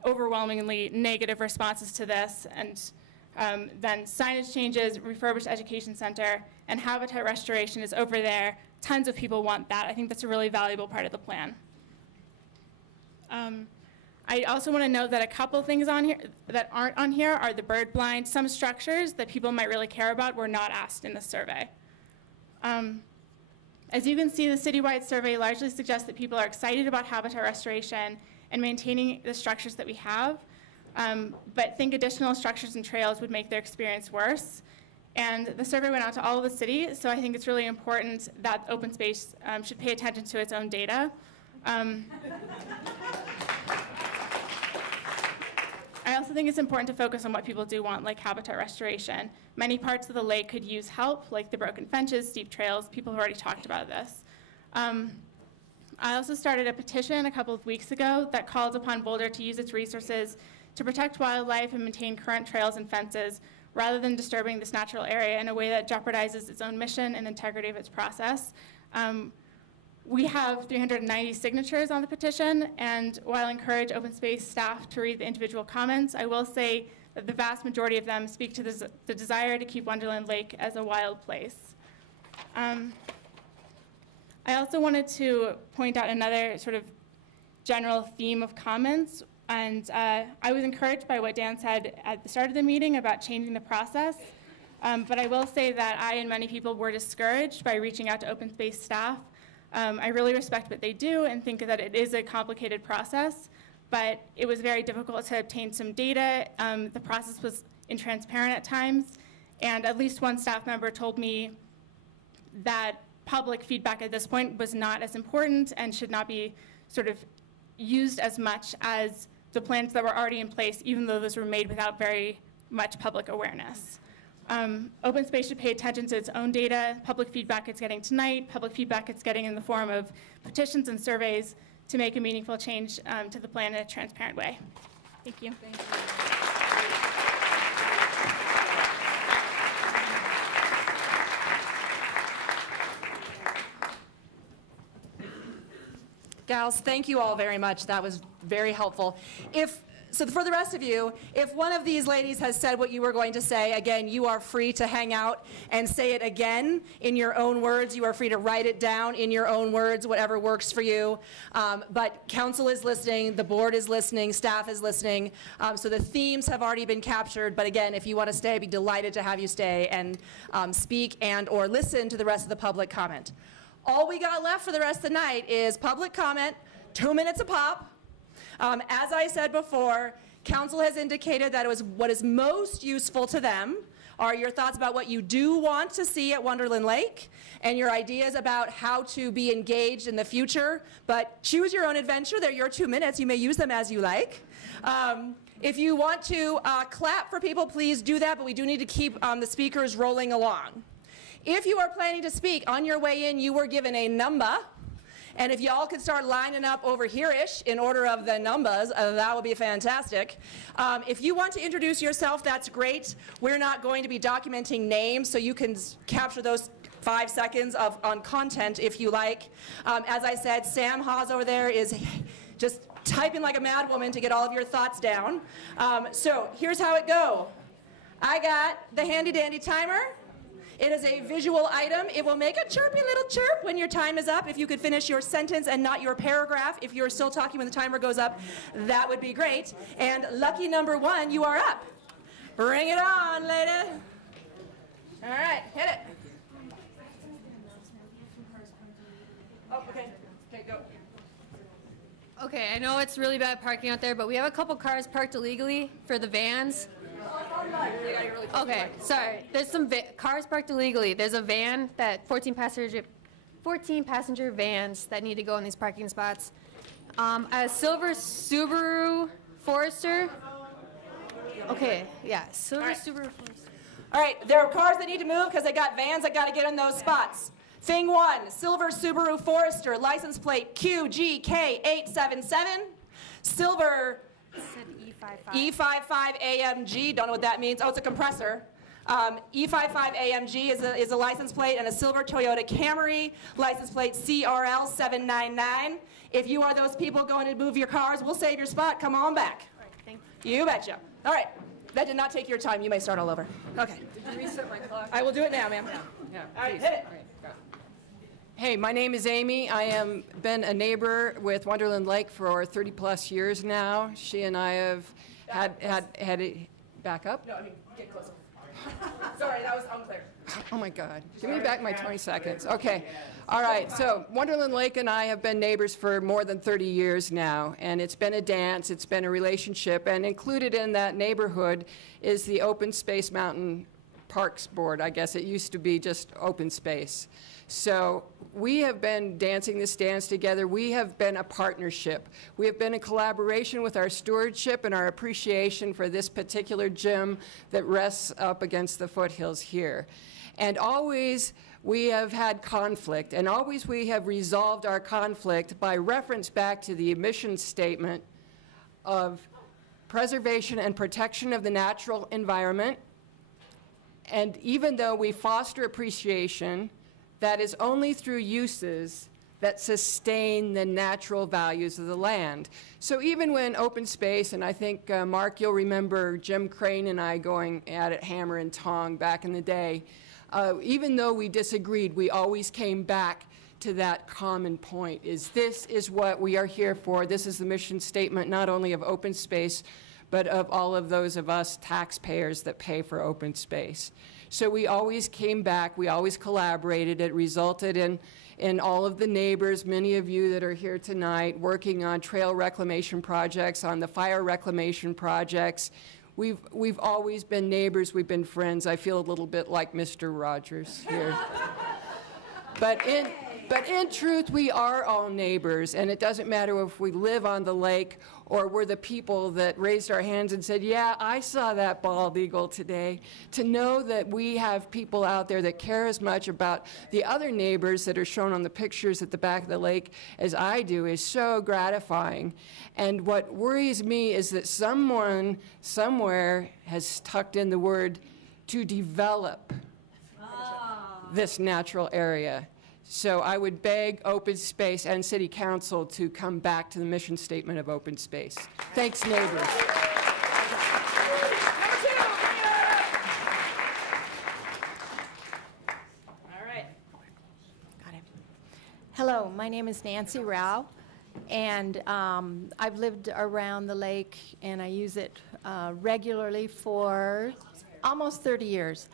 overwhelmingly negative responses to this. And then signage changes, refurbished education center, and habitat restoration is over there. Tons of people want that. I think that's a really valuable part of the plan. I also want to note that a couple things on here that aren't on here are the bird blind. Some structures that people might really care about were not asked in the survey. As you can see, the citywide survey largely suggests that people are excited about habitat restoration and maintaining the structures that we have, but think additional structures and trails would make their experience worse. And the survey went out to all of the city, so I think it's really important that Open Space should pay attention to its own data. I also think it's important to focus on what people do want, like habitat restoration. Many parts of the lake could use help, like the broken fences, steep trails. People have already talked about this. I also started a petition a couple of weeks ago that calls upon Boulder to use its resources to protect wildlife and maintain current trails and fences, rather than disturbing this natural area in a way that jeopardizes its own mission and integrity of its process. We have 390 signatures on the petition, and while I encourage Open Space staff to read the individual comments, I will say that the vast majority of them speak to the desire to keep Wonderland Lake as a wild place. I also wanted to point out another sort of general theme of comments, and I was encouraged by what Dan said at the start of the meeting about changing the process, but I will say that I and many people were discouraged by reaching out to Open Space staff. I really respect what they do and think that it is a complicated process, but it was very difficult to obtain some data. The process was intransparent at times, and at least one staff member told me that public feedback at this point was not as important and should not be sort of used as much as the plans that were already in place, even though those were made without very much public awareness. Open Space should pay attention to its own data, public feedback it's getting tonight, public feedback it's getting in the form of petitions and surveys to make a meaningful change to the plan in a transparent way. Thank you. Thank you. Gals, thank you all very much. That was very helpful. So for the rest of you, if one of these ladies has said what you were going to say, again, you are free to hang out and say it again in your own words. You are free to write it down in your own words, whatever works for you. But council is listening, the board is listening, staff is listening. So the themes have already been captured. But again, if you want to stay, I'd be delighted to have you stay and speak and or listen to the rest of the public comment. All we got left for the rest of the night is public comment, 2 minutes a pop. As I said before, council has indicated that it was what is most useful to them are your thoughts about what you do want to see at Wonderland Lake and your ideas about how to be engaged in the future. But choose your own adventure. They're your 2 minutes. You may use them as you like. If you want to clap for people, please do that, but we do need to keep the speakers rolling along. If you are planning to speak, on your way in, you were given a number. And if y'all could start lining up over here-ish in order of the numbers, that would be fantastic. If you want to introduce yourself, that's great. We're not going to be documenting names, so you can capture those 5 seconds on content if you like. As I said, Sam Hawes over there is just typing like a mad woman to get all of your thoughts down. So here's how it go. I got the handy-dandy timer. It is a visual item. It will make a chirpy little chirp when your time is up. If you could finish your sentence and not your paragraph, if you're still talking when the timer goes up, that would be great. And lucky number 1, you are up. Bring it on, lady. All right, hit it. Oh, okay. Okay, go. Okay, I know it's really bad parking out there, but we have a couple cars parked illegally for the vans. Okay, sorry. There's some cars parked illegally. There's a van that 14 passenger vans that need to go in these parking spots. A silver Subaru Forester. Okay, yeah, silver Subaru Forester. All right, there are cars that need to move because they got vans that got to get in those spots. Thing 1, silver Subaru Forester, license plate QGK877, silver E55 AMG, don't know what that means. Oh, it's a compressor. E55 AMG is a license plate, and a silver Toyota Camry, license plate CRL799. If you are those people going to move your cars, we'll save your spot. Come on back. All right, thank you. You betcha. All right. That did not take your time. You may start all over. Okay. Did you reset my clock? I will do it now, ma'am. Yeah. All right, hit it. All right, go. Hey, my name is Amy. I am been a neighbor with Wonderland Lake for 30-plus years now. She and I have had it back up. No, I mean, get closer. Sorry, that was unclear. Oh my God. Give me back my 20 seconds. Okay. All right. So Wonderland Lake and I have been neighbors for more than 30 years now, and it's been a dance, it's been a relationship, and included in that neighborhood is the Open Space Mountain Parks Board. I guess it used to be just open space. So we have been dancing this dance together. We have been a partnership. We have been in collaboration with our stewardship and our appreciation for this particular gym that rests up against the foothills here. And always we have had conflict, and always we have resolved our conflict by reference back to the mission statement of preservation and protection of the natural environment. And even though we foster appreciation, that is only through uses that sustain the natural values of the land. So even when open space, and I think, Mark, you'll remember Jim Crane and I going at it hammer and tong back in the day, even though we disagreed, we always came back to that common point, is this is what we are here for. This is the mission statement not only of open space, but of all of those of us taxpayers that pay for open space. So we always came back, we always collaborated. It resulted in all of the neighbors, many of you that are here tonight, working on trail reclamation projects, on the fire reclamation projects. We've always been neighbors, we've been friends. I feel a little bit like Mr. Rogers here. But in truth, we are all neighbors, and it doesn't matter if we live on the lake or we're the people that raised our hands and said, yeah, I saw that bald eagle today. To know that we have people out there that care as much about the other neighbors that are shown on the pictures at the back of the lake as I do is so gratifying. And what worries me is that someone somewhere has tucked in the word to develop this natural area. So I would beg Open Space and City Council to come back to the mission statement of open space. Thanks, neighbors. Number 2, all right. Got it. Hello, my name is Nancy Rao, and I've lived around the lake, and I use it regularly for almost 30 years.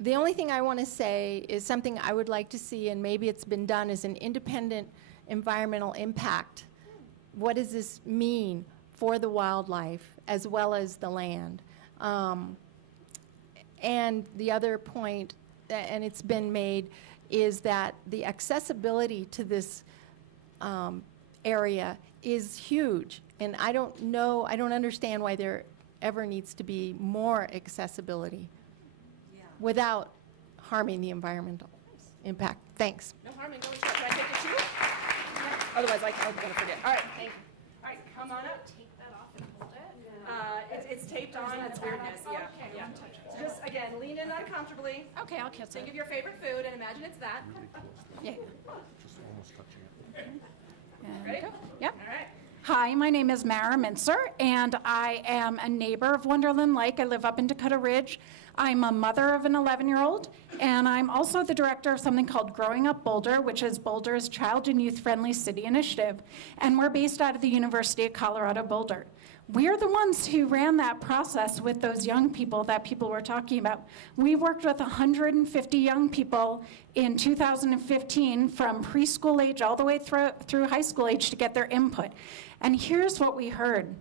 The only thing I want to say is something I would like to see, and maybe it's been done, is an independent environmental impact. What does this mean for the wildlife as well as the land? And the other point, and it's been made, is that the accessibility to this area is huge. And I don't know, I don't understand why there ever needs to be more accessibility without harming the environmental impact. Thanks. No harm in going to it. Can I take it too? Yeah. Otherwise, I'm going to forget. All right, thank you. All right, come on up. Take that off and hold it. It's taped on. It's weirdness. Yeah. Okay, Yeah. So just, again, lean in uncomfortably. Okay, I'll kiss Think it. of your favorite food and imagine it's that. Yeah. Ready? Yep. All right. Hi, my name is Mara Mincer, and I am a neighbor of Wonderland Lake. I live up in Dakota Ridge. I'm a mother of an 11-year-old, and I'm also the director of something called Growing Up Boulder, which is Boulder's child and youth-friendly city initiative, and we're based out of the University of Colorado Boulder. We're the ones who ran that process with those young people that people were talking about. We worked with 150 young people in 2015 from preschool age all the way through high school age to get their input. And here's what we heard.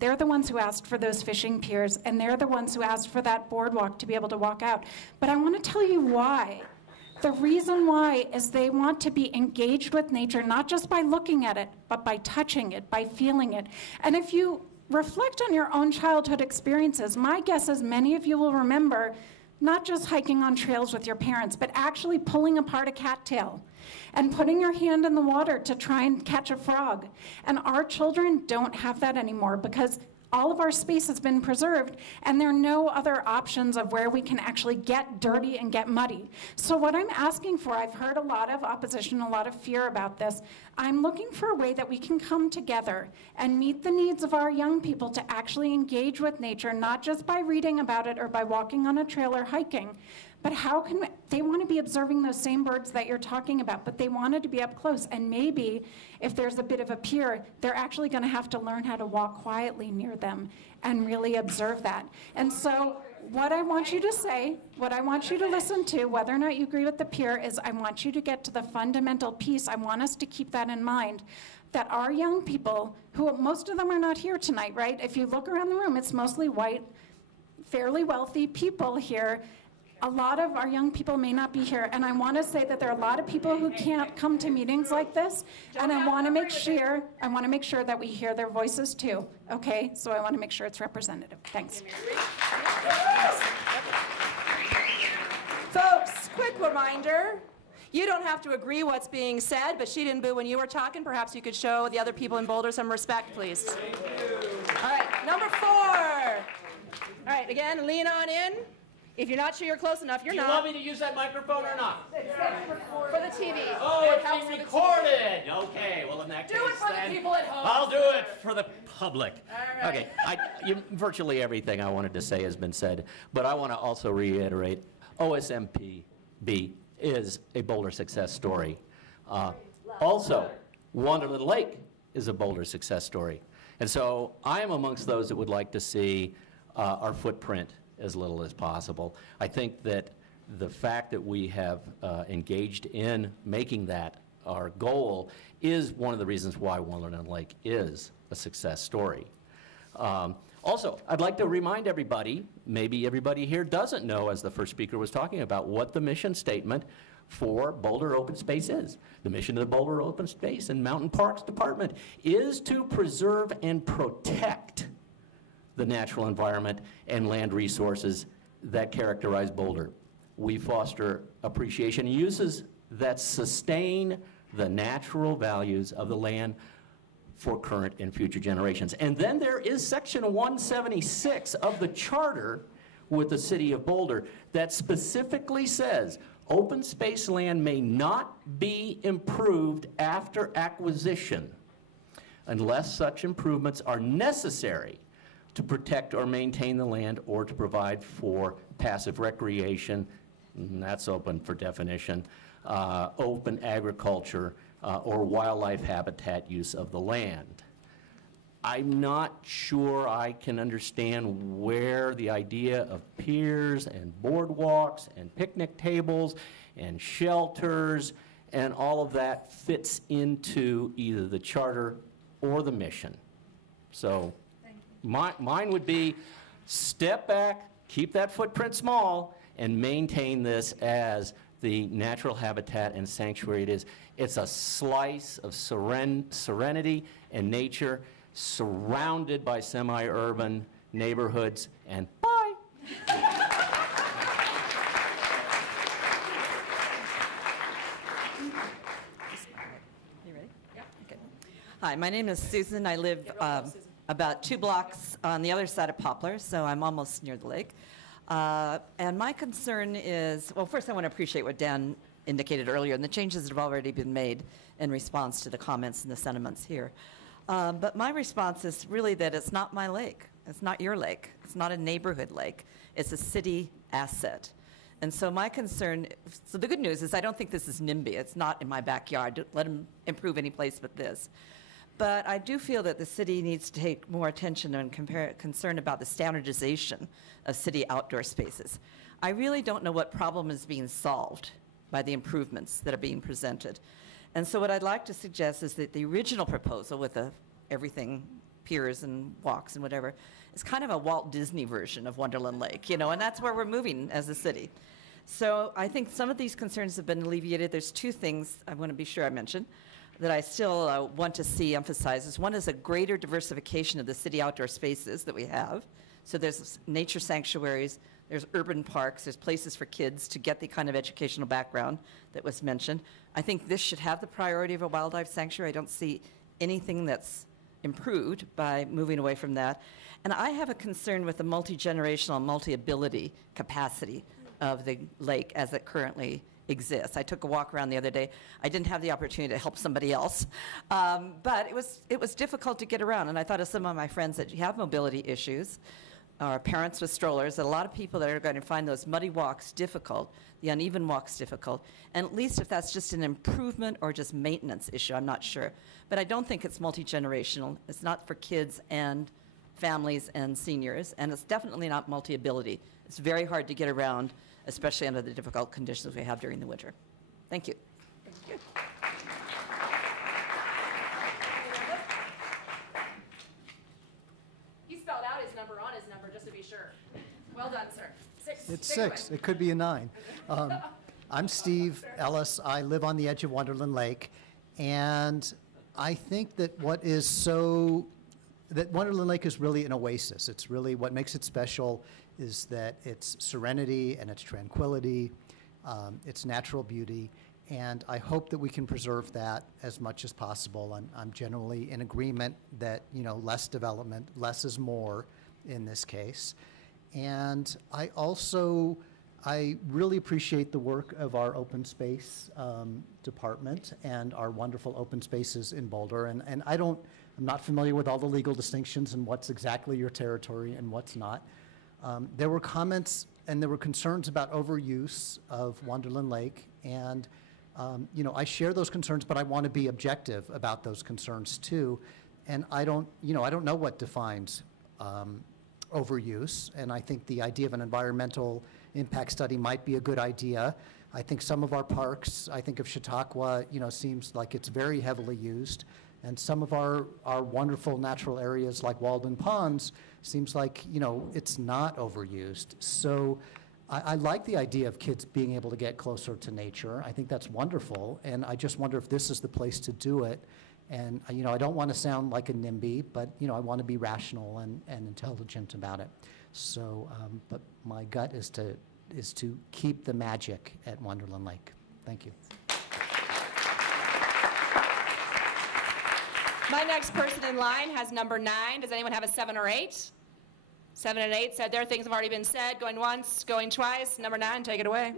They're the ones who asked for those fishing piers, and they're the ones who asked for that boardwalk to be able to walk out. But I want to tell you why. The reason why is they want to be engaged with nature, not just by looking at it, but by touching it, by feeling it. And if you reflect on your own childhood experiences, my guess is many of you will remember not just hiking on trails with your parents, but actually pulling apart a cattail and putting your hand in the water to try and catch a frog. And our children don't have that anymore because all of our space has been preserved, and there are no other options of where we can actually get dirty and get muddy. So what I'm asking for, I've heard a lot of opposition, a lot of fear about this. I'm looking for a way that we can come together and meet the needs of our young people to actually engage with nature, not just by reading about it or by walking on a trail or hiking, but how can they want to be observing those same birds that you're talking about, but they wanted to be up close. And maybe if there's a bit of a pier, they're actually going to have to learn how to walk quietly near them and really observe that. And so what I want you to say, what I want you to listen to, whether or not you agree with the pier, is I want you to get to the fundamental piece. I want us to keep that in mind, that our young people, who most of them are not here tonight, right? If you look around the room, it's mostly white, fairly wealthy people here. A lot of our young people may not be here, and I want to say that there are a lot of people who can't come to meetings like this, and I want to make sure that we hear their voices too, okay? So I want to make sure it's representative. Thanks. Folks, quick reminder, you don't have to agree what's being said, but she didn't boo when you were talking. Perhaps you could show the other people in Boulder some respect, please. All right, number 4. All right, again, lean on in. If you're not sure you're close enough, you're not. Do you want me to use that microphone or not? For the TV. Oh, it's being recorded. Okay, well in that case, do it for the people at home. I'll do it for the public. All right. Okay, virtually everything I wanted to say has been said, but I want to also reiterate, OSMP B is a Boulder success story. Also, Wonderland Lake is a Boulder success story. And so I am amongst those that would like to see our footprint as little as possible. I think that the fact that we have engaged in making that our goal is one of the reasons why Wonderland Lake is a success story. Also, I'd like to remind everybody, maybe everybody here doesn't know, as the first speaker was talking about, what the mission statement for Boulder Open Space is. The mission of the Boulder Open Space and Mountain Parks Department is to preserve and protect the natural environment and land resources that characterize Boulder. We foster appreciation and uses that sustain the natural values of the land for current and future generations. And then there is section 176 of the charter with the city of Boulder that specifically says open space land may not be improved after acquisition unless such improvements are necessary to protect or maintain the land or to provide for passive recreation, and that's open for definition, open agriculture, or wildlife habitat use of the land. I'm not sure I can understand where the idea of piers and boardwalks and picnic tables and shelters and all of that fits into either the charter or the mission. So mine would be step back, keep that footprint small, and maintain this as the natural habitat and sanctuary it is. It's a slice of serenity and nature surrounded by semi-urban neighborhoods, and bye. You ready? Yeah. Okay. Hi, my name is Susan. I live about 2 blocks on the other side of Poplar, so I'm almost near the lake. And my concern is, well, first I want to appreciate what Dan indicated earlier and the changes that have already been made in response to the comments and the sentiments here. But my response is really that it's not my lake. It's not your lake. It's not a neighborhood lake. It's a city asset. And so my concern, so the good news is I don't think this is NIMBY. It's not in my backyard. Don't let them improve any place but this. But I do feel that the city needs to take more attention and concern about the standardization of city outdoor spaces. I really don't know what problem is being solved by the improvements that are being presented. And so what I'd like to suggest is that the original proposal with everything, piers and walks and whatever, is kind of a Walt Disney version of Wonderland Lake, and that's where we're moving as a city. So I think some of these concerns have been alleviated. There's 2 things I want to be sure I mention that I still want to see emphasized. One is a greater diversification of the city outdoor spaces that we have. So there's nature sanctuaries, there's urban parks, there's places for kids to get the kind of educational background that was mentioned. I think this should have the priority of a wildlife sanctuary. I don't see anything that's improved by moving away from that. And I have a concern with the multi-generational, multi-ability capacity of the lake as it currently exists. I took a walk around the other day. I didn't have the opportunity to help somebody else, but it was difficult to get around. And I thought of some of my friends that have mobility issues, or parents with strollers, that a lot of people that are going to find those muddy walks difficult, the uneven walks difficult. And at least if that's just an improvement or just maintenance issue, I'm not sure. But I don't think it's multi-generational. It's not for kids and families and seniors, and it's definitely not multi-ability. It's very hard to get around, especially under the difficult conditions we have during the winter. Thank you. Thank you. He spelled out his number on his number just to be sure. Well done, sir. 6. It's 6. It could be a 9. I'm Steve Ellis. I live on the edge of Wonderland Lake, and I think that that Wonderland Lake is really an oasis. It's really what makes it special is that its serenity and its tranquility, its natural beauty, and I hope that we can preserve that as much as possible. I'm generally in agreement that less development, less is more in this case. And I really appreciate the work of our open space department and our wonderful open spaces in Boulder. And I'm not familiar with all the legal distinctions and what's exactly your territory and what's not. There were comments and there were concerns about overuse of Wonderland Lake, and I share those concerns, but I want to be objective about those concerns too. And I don't know what defines overuse, and I think the idea of an environmental impact study might be a good idea. I think some of our parks, I think of Chautauqua, seems like it's very heavily used. And some of our wonderful natural areas like Walden Ponds seems like, it's not overused. So I like the idea of kids being able to get closer to nature. I think that's wonderful. And I just wonder if this is the place to do it. And, I don't want to sound like a NIMBY, but, I want to be rational and intelligent about it. So, but my gut is to keep the magic at Wonderland Lake. Thank you. My next person in line has number 9. Does anyone have a 7 or 8? 7 and 8 said their things have already been said. Going once, going twice. Number 9, take it away.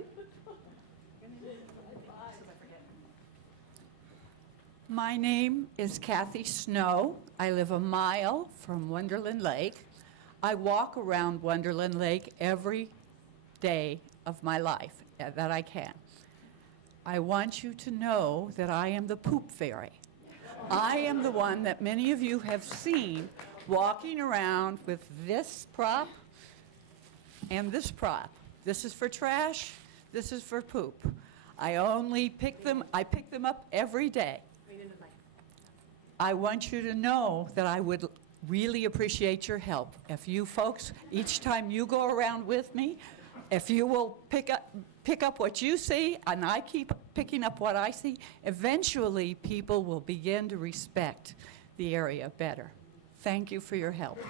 My name is Kathy Snow. I live a mile from Wonderland Lake. I walk around Wonderland Lake every day of my life that I can. I want you to know that I am the poop fairy. I am the one that many of you have seen walking around with this prop and this prop. This is for trash, this is for poop. I pick them up every day. I want you to know that I would really appreciate your help. If you folks, each time you go around with me, If you will pick up what you see, and I keep picking up what I see, eventually people will begin to respect the area better. Thank you for your help.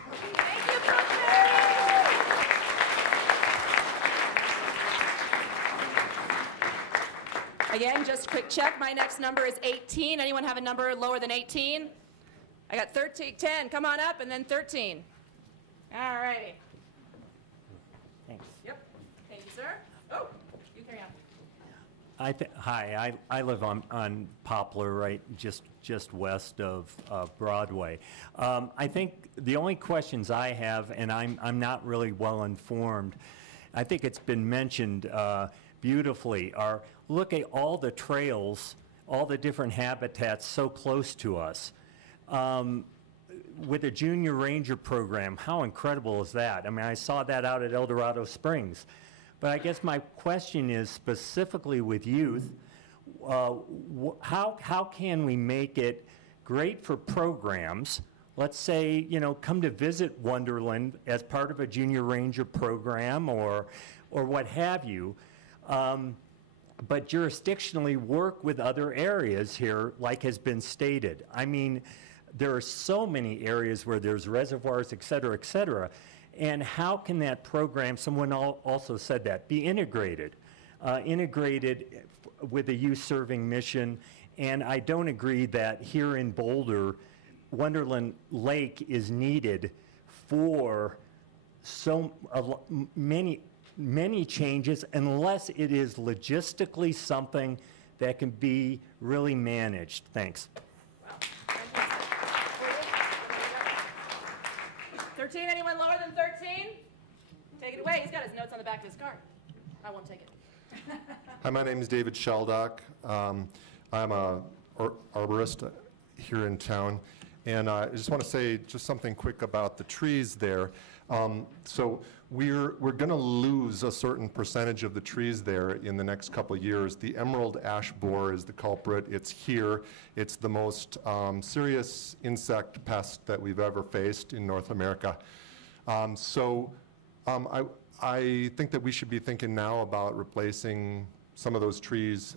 Again, just a quick check. My next number is 18. Anyone have a number lower than 18? I got 13, 10. Come on up, and then 13. All righty. Thanks. Yep. Thank you, sir. Oh, you carry on. Hi, I live on Poplar, right just west of Broadway. I think the only questions I have, and I'm not really well informed, I think it's been mentioned beautifully, are look at all the trails, all the different habitats so close to us. With a junior ranger program, how incredible is that? I mean, I saw that out at El Dorado Springs. But I guess my question is specifically with youth, how can we make it great for programs? Let's say, you know, come to visit Wonderland as part of a junior ranger program or what have you. But jurisdictionally work with other areas here, like has been stated. I mean, there are so many areas where there's reservoirs, et cetera, and how can that program, someone also said that, be integrated? Integrated with a youth-serving mission, and I don't agree that here in Boulder, Wonderland Lake is needed for so many changes unless it is logistically something that can be really managed. Thanks. Wow. 13, anyone lower than 13? Take it away. He's got his notes on the back of his card. I won't take it. Hi, my name is David Sheldock. I'm an arborist here in town. And I just want to say just something quick about the trees there. So we're going to lose a certain percentage of the trees there in the next couple of years. The emerald ash borer is the culprit. It's here. It's the most serious insect pest that we've ever faced in North America. I think that we should be thinking now about replacing some of those trees.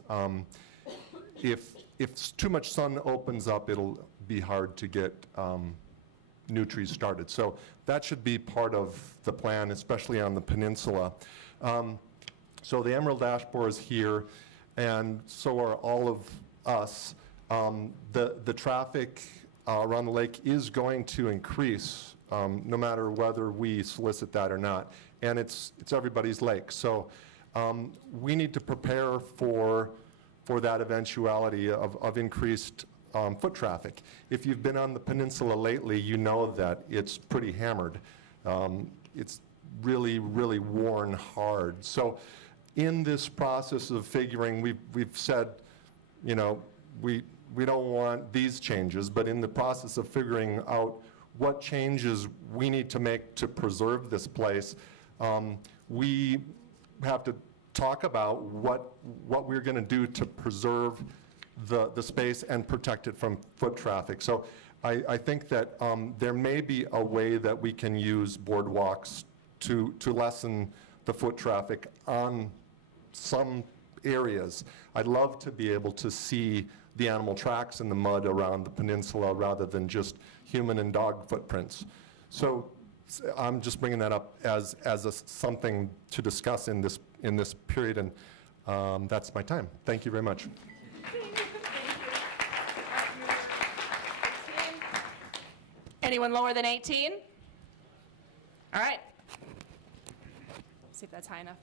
If too much sun opens up, it'll be hard to get new trees started. So that should be part of the plan, especially on the peninsula. So the emerald ash borer is here, and so are all of us. The traffic around the lake is going to increase, no matter whether we solicit that or not. And it's everybody's lake. So we need to prepare for that eventuality of increased foot traffic. If you've been on the peninsula lately, you know that it's pretty hammered. It's really, really worn hard. So in this process of figuring, we've said, you know, we don't want these changes, but in the process of figuring out what changes we need to make to preserve this place, we have to talk about what we're going to do to preserve the space and protect it from foot traffic. So I think that there may be a way that we can use boardwalks to lessen the foot traffic on some areas. I'd love to be able to see the animal tracks in the mud around the peninsula rather than just human and dog footprints. So I'm just bringing that up as something to discuss in this period, and that's my time. Thank you very much. Anyone lower than 18? All right. See if that's high enough.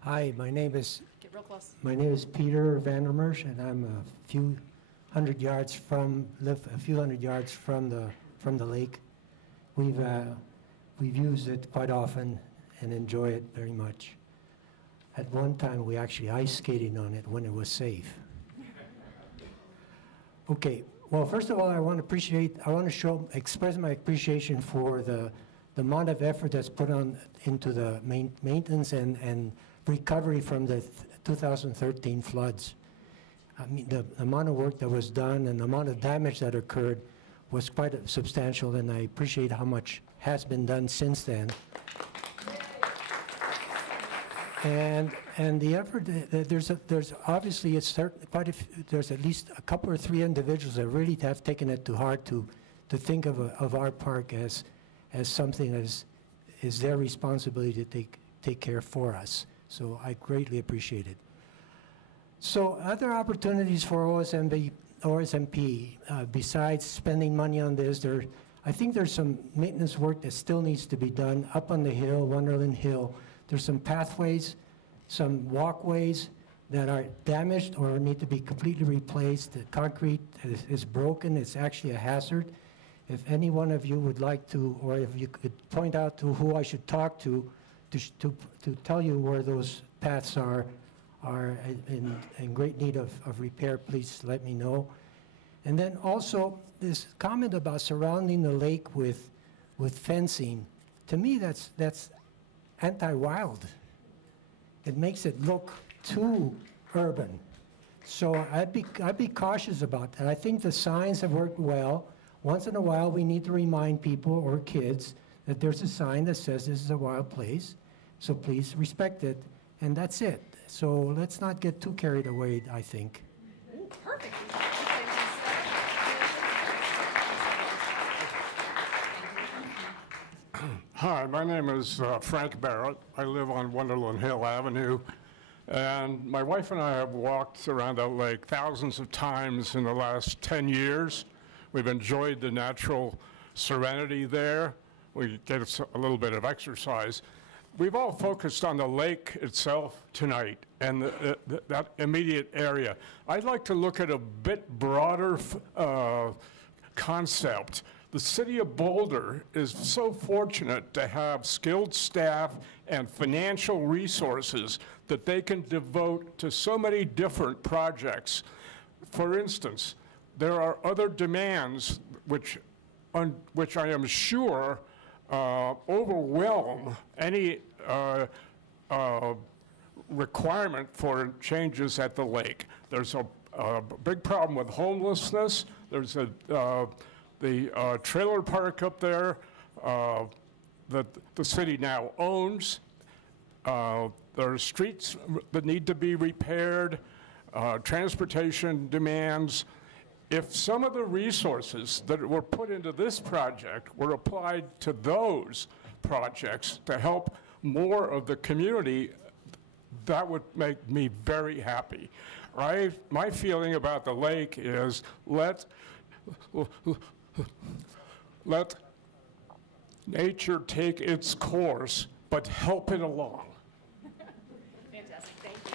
Hi, my name is Get real close. My name is Peter Vandermersch, and I'm a few hundred yards from the lake. We've used it quite often and enjoy it very much. At one time, we actually ice skated on it when it was safe. Okay. Well, first of all, I want to express my appreciation for the amount of effort that's put into the maintenance and recovery from the 2013 floods. I mean, the amount of work that was done and the amount of damage that occurred was quite substantial, and I appreciate how much has been done since then. And the effort, there's obviously there's at least a couple or three individuals that really have taken it to heart to think of our park as something that is their responsibility to take care for us. So I greatly appreciate it. So other opportunities for OSMP besides spending money on this, I think there's some maintenance work that still needs to be done up on the hill, Wonderland Hill. There's some pathways, some walkways that are damaged or need to be completely replaced. The concrete is broken. It's actually a hazard. If any one of you would like to, or if you could point out to who I should talk to tell you where those paths are in great need of repair, please let me know. And then also this comment about surrounding the lake with fencing. To me, that's anti-wild. It makes it look too urban. So I'd be cautious about that. I think the signs have worked well. Once in a while, we need to remind people or kids that there's a sign that says this is a wild place. So please respect it, and that's it. So let's not get too carried away, I think. Perfect. Hi, my name is Frank Barrett. I live on Wonderland Hill Avenue, and my wife and I have walked around that lake thousands of times in the last 10 years. We've enjoyed the natural serenity there. We get a little bit of exercise. We've all focused on the lake itself tonight and that immediate area. I'd like to look at a bit broader concept. The city of Boulder is so fortunate to have skilled staff and financial resources that they can devote to so many different projects. For instance, there are other demands which I am sure overwhelm any requirement for changes at the lake. There's a big problem with homelessness. There's the trailer park up there that the city now owns. There are streets that need to be repaired, transportation demands. If some of the resources that were put into this project were applied to those projects to help more of the community, that would make me very happy. My feeling about the lake is let nature take its course, but help it along. Fantastic, thank you.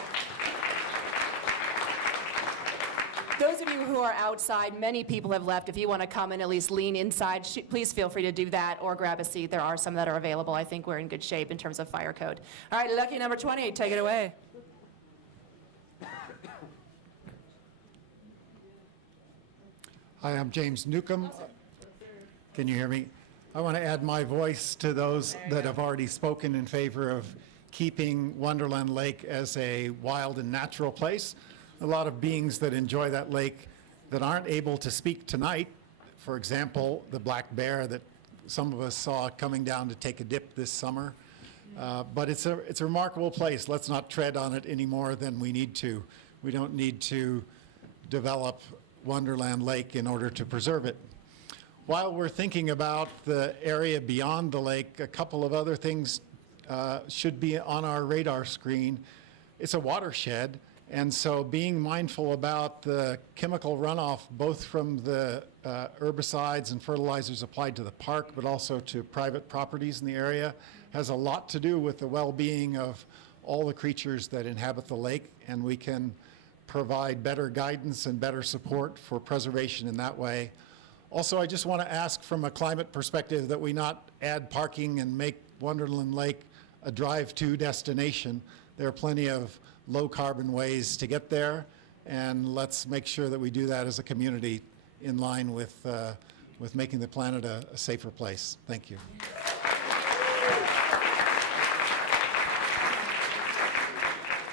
Those of you who are outside, many people have left. If you want to come and at least lean inside, please feel free to do that or grab a seat. There are some that are available. I think we're in good shape in terms of fire code. All right, lucky number 20, take it away. Hi, I'm James Newcomb. Can you hear me? I want to add my voice to those that have already spoken in favor of keeping Wonderland Lake as a wild and natural place. A lot of beings that enjoy that lake that aren't able to speak tonight. For example, the black bear that some of us saw coming down to take a dip this summer. But it's a remarkable place. Let's not tread on it any more than we need to. We don't need to develop Wonderland Lake in order to preserve it. While we're thinking about the area beyond the lake, a couple of other things should be on our radar screen. It's a watershed, and so being mindful about the chemical runoff, both from the herbicides and fertilizers applied to the park, but also to private properties in the area, has a lot to do with the well-being of all the creatures that inhabit the lake, and we can provide better guidance and better support for preservation in that way. Also, I just want to ask from a climate perspective that we not add parking and make Wonderland Lake a drive-to destination. There are plenty of low-carbon ways to get there, and let's make sure that we do that as a community in line with making the planet a safer place. Thank you.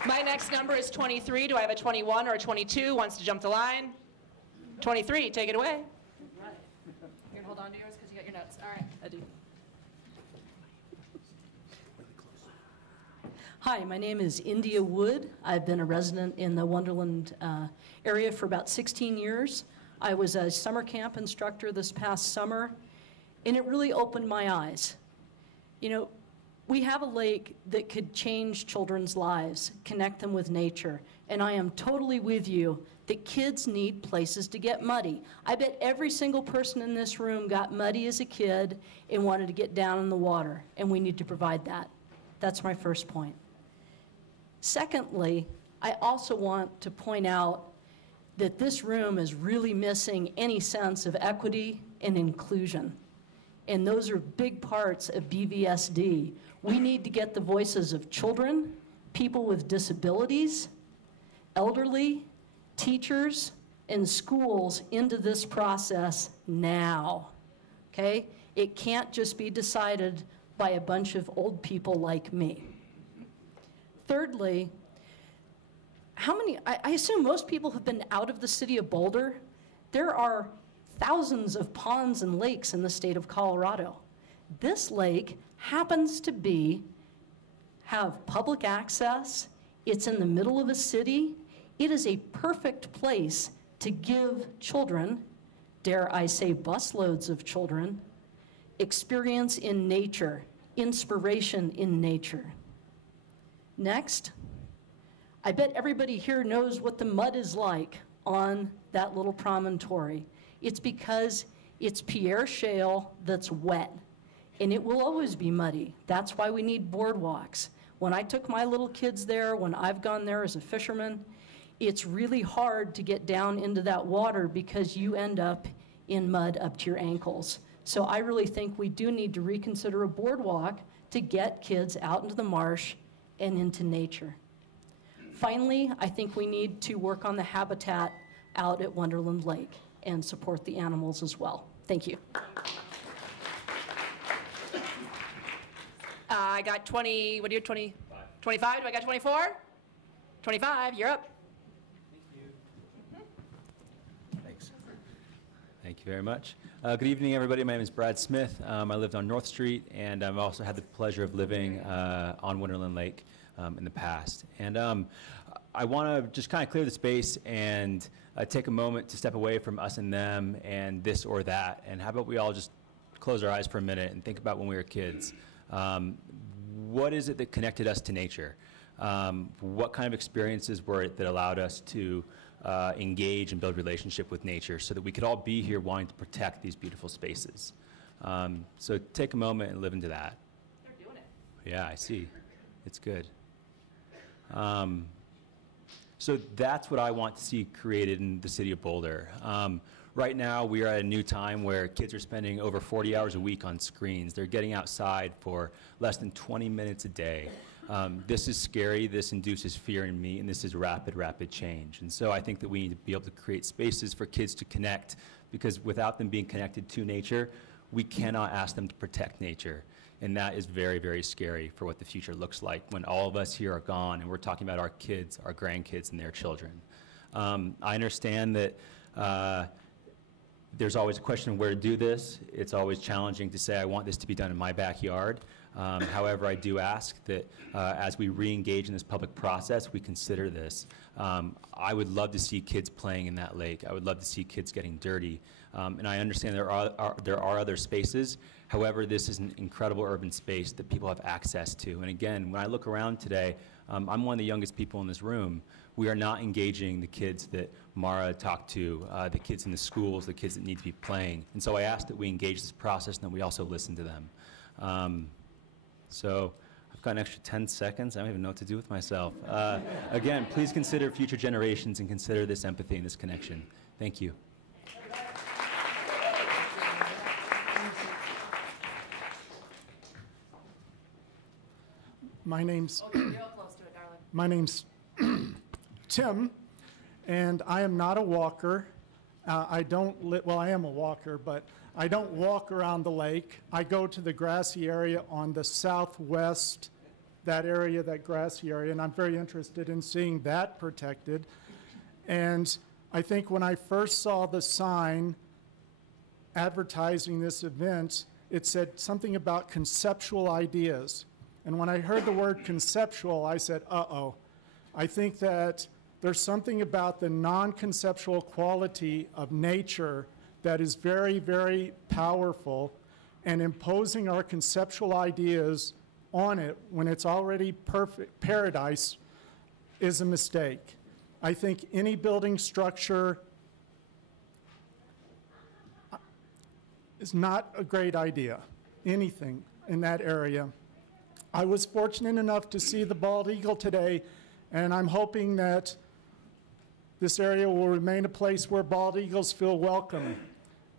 My next number is 23. Do I have a 21 or a 22 wants to jump the line? 23, take it away. You're gonna hold on to yours because you got your notes. All right, I do. Hi, my name is India Wood. I've been a resident in the Wonderland area for about 16 years. I was a summer camp instructor this past summer, and it really opened my eyes. You know, we have a lake that could change children's lives, connect them with nature, and I am totally with you that kids need places to get muddy. I bet every single person in this room got muddy as a kid and wanted to get down in the water, and we need to provide that. That's my first point. Secondly, I also want to point out that this room is really missing any sense of equity and inclusion. And those are big parts of BVSD. We need to get the voices of children, people with disabilities, elderly, teachers, and schools into this process now, okay? It can't just be decided by a bunch of old people like me. Thirdly, I assume most people have been out of the city of Boulder. There are thousands of ponds and lakes in the state of Colorado. This lake happens to have public access. It's in the middle of a city. It is a perfect place to give children, dare I say busloads of children, experience in nature, inspiration in nature. Next, I bet everybody here knows what the mud is like on that little promontory. It's because it's Pierre shale that's wet, and it will always be muddy. That's why we need boardwalks. When I took my little kids there, when I've gone there as a fisherman, it's really hard to get down into that water because you end up in mud up to your ankles. So I really think we do need to reconsider a boardwalk to get kids out into the marsh and into nature. Finally, I think we need to work on the habitat out at Wonderland Lake and support the animals as well. Thank you. I got 20, what do you, 20? 25, do I got 24? 25, you're up. Thanks. Thank you very much. Good evening, everybody. My name is Brad Smith. I lived on North Street, and I've also had the pleasure of living on Wonderland Lake in the past. And I want to just kind of clear the space and take a moment to step away from us and them and this or that. And how about we all just close our eyes for a minute and think about when we were kids. What is it that connected us to nature? What kind of experiences were it that allowed us to engage and build relationship with nature so that we could all be here wanting to protect these beautiful spaces? So take a moment and live into that. They're doing it. Yeah, I see. It's good. So that's what I want to see created in the city of Boulder. Right now, we are at a new time where kids are spending over 40 hours a week on screens. They're getting outside for less than 20 minutes a day. This is scary, this induces fear in me, and this is rapid, rapid change. And so I think that we need to be able to create spaces for kids to connect, because without them being connected to nature, we cannot ask them to protect nature. And that is very, very scary for what the future looks like when all of us here are gone and we're talking about our kids, our grandkids, and their children. I understand that there's always a question of where to do this. It's always challenging to say, I want this to be done in my backyard. However, I do ask that as we re-engage in this public process, we consider this. I would love to see kids playing in that lake. I would love to see kids getting dirty. And I understand there are other spaces. However, this is an incredible urban space that people have access to. And again, when I look around today, I'm one of the youngest people in this room. We are not engaging the kids that Mara talked to, the kids in the schools, the kids that need to be playing. And so I ask that we engage this process and that we also listen to them. So I've got an extra 10 seconds. I don't even know what to do with myself. Again, please consider future generations and consider this empathy and this connection. Thank you. My name's Oh, you're real close to it, darling. My name's Tim, and I am not a walker. I am a walker, but I don't walk around the lake. I go to the grassy area on the southwest, that grassy area, and I'm very interested in seeing that protected. And I think when I first saw the sign advertising this event, it said something about conceptual ideas. And when I heard the word conceptual, I said, uh-oh. I think that there's something about the non-conceptual quality of nature that is very, very powerful, and imposing our conceptual ideas on it when it's already perfect paradise is a mistake. I think any building structure is not a great idea, anything in that area. I was fortunate enough to see the bald eagle today, and I'm hoping that this area will remain a place where bald eagles feel welcome,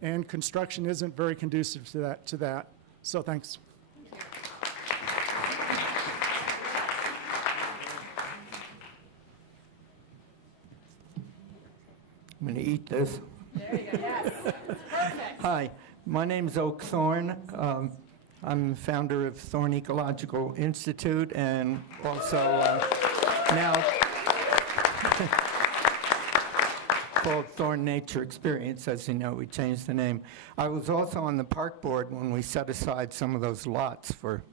and construction isn't very conducive to that. So thanks. I'm going to eat this. There you go, yes. Perfect. Hi, my name is Oak Thorne. I'm founder of Thorne Ecological Institute and also now called Thorne Nature Experience. As you know, we changed the name. I was also on the park board when we set aside some of those lots for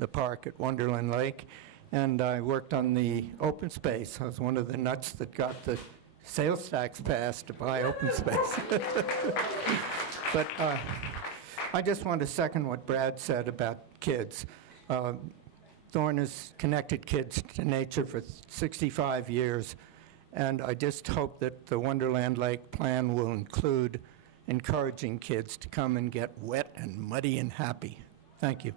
the park at Wonderland Lake, and I worked on the open space. I was one of the nuts that got the sales tax passed to buy open space. But I just want to second what Brad said about kids. Thorne has connected kids to nature for 65 years, and I just hope that the Wonderland Lake plan will include encouraging kids to come and get wet and muddy and happy. Thank you.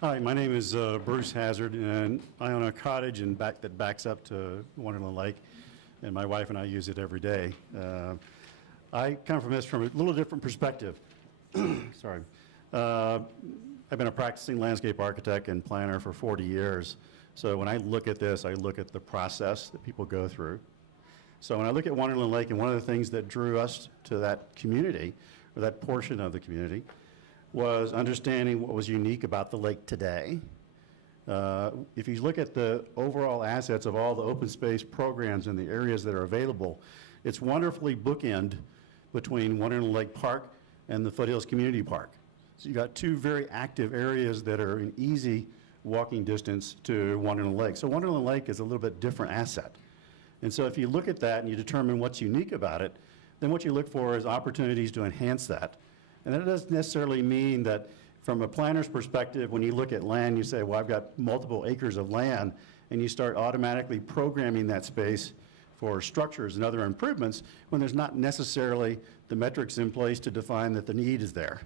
Hi, my name is Bruce Hazard, and I own a cottage that backs up to Wonderland Lake, and my wife and I use it every day. I come from this from a little different perspective. Sorry. I've been a practicing landscape architect and planner for 40 years. So when I look at this, I look at the process that people go through. So when I look at Wonderland Lake, and one of the things that drew us to that community, or that portion of the community, was understanding what was unique about the lake today. If you look at the overall assets of all the open space programs in the areas that are available, it's wonderfully bookend between Wonderland Lake Park and the Foothills Community Park. So you got two very active areas that are in easy walking distance to Wonderland Lake. So Wonderland Lake is a little bit different asset. And so if you look at that and you determine what's unique about it, then what you look for is opportunities to enhance that. And that doesn't necessarily mean that from a planner's perspective, when you look at land, you say, well, I've got multiple acres of land, and you start automatically programming that space for structures and other improvements when there's not necessarily the metrics in place to define that the need is there.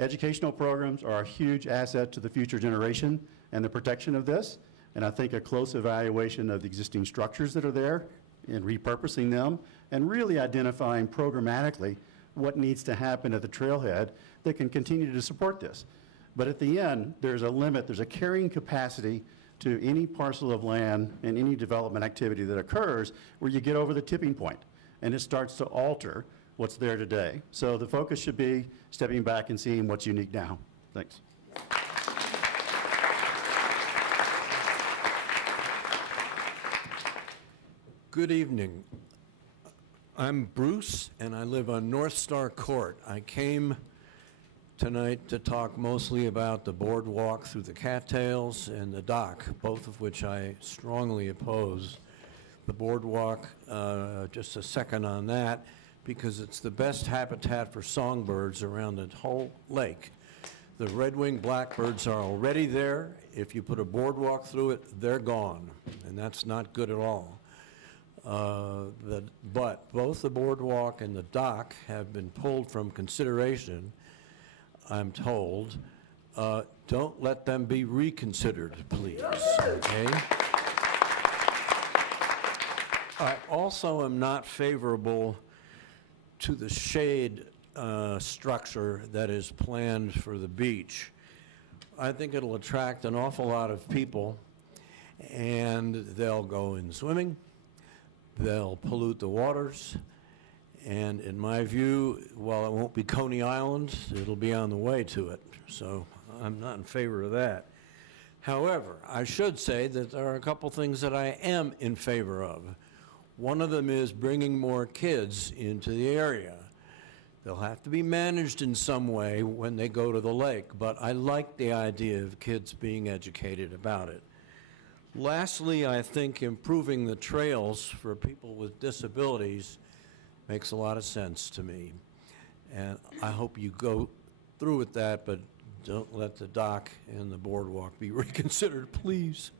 Educational programs are a huge asset to the future generation and the protection of this, and I think a close evaluation of the existing structures that are there and repurposing them and really identifying programmatically what needs to happen at the trailhead that can continue to support this. But at the end, there's a limit, there's a carrying capacity to any parcel of land and any development activity that occurs where you get over the tipping point and it starts to alter what's there today. So the focus should be stepping back and seeing what's unique now. Thanks. Good evening. I'm Bruce, and I live on North Star Court. I came tonight to talk mostly about the boardwalk through the cattails and the dock, both of which I strongly oppose. The boardwalk, just a second on that, because it's the best habitat for songbirds around the whole lake. The red-winged blackbirds are already there. If you put a boardwalk through it, they're gone, and that's not good at all. But both the boardwalk and the dock have been pulled from consideration, I'm told. Don't let them be reconsidered, please, okay? I also am not favorable to the shade structure that is planned for the beach. I think it'll attract an awful lot of people, and they'll go in swimming. They'll pollute the waters, and in my view, while it won't be Coney Island, it'll be on the way to it, so I'm not in favor of that. However, I should say that there are a couple things that I am in favor of. One of them is bringing more kids into the area. They'll have to be managed in some way when they go to the lake, but I like the idea of kids being educated about it. Lastly, I think improving the trails for people with disabilities makes a lot of sense to me. And I hope you go through with that, but don't let the dock and the boardwalk be reconsidered, please.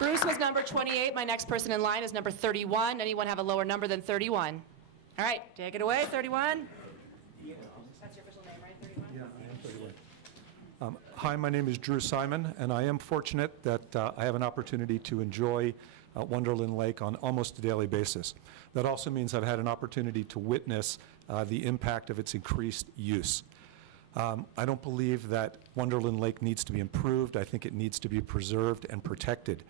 Bruce was number 28. My next person in line is number 31. Anyone have a lower number than 31? All right, take it away, 31. That's your official name, right, 31? Yeah, I am 31. Hi, my name is Drew Simon, and I am fortunate that I have an opportunity to enjoy Wonderland Lake on almost a daily basis. That also means I've had an opportunity to witness the impact of its increased use. I don't believe that Wonderland Lake needs to be improved. I think it needs to be preserved and protected.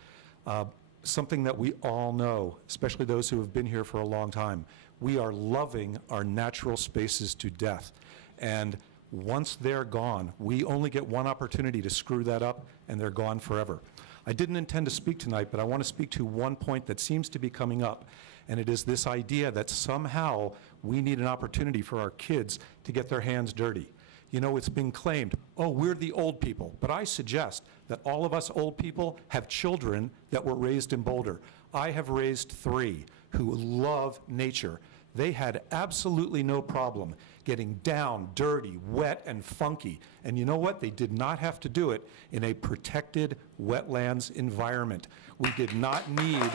Something that we all know, especially those who have been here for a long time, we are loving our natural spaces to death. And once they're gone, we only get one opportunity to screw that up, and they're gone forever. I didn't intend to speak tonight, but I want to speak to one point that seems to be coming up, and it is this idea that somehow we need an opportunity for our kids to get their hands dirty. You know, it's been claimed, oh, we're the old people, but I suggest that all of us old people have children that were raised in Boulder. I have raised 3 who love nature. They had absolutely no problem getting down, dirty, wet, and funky. And you know what? They did not have to do it in a protected wetlands environment. We did not need,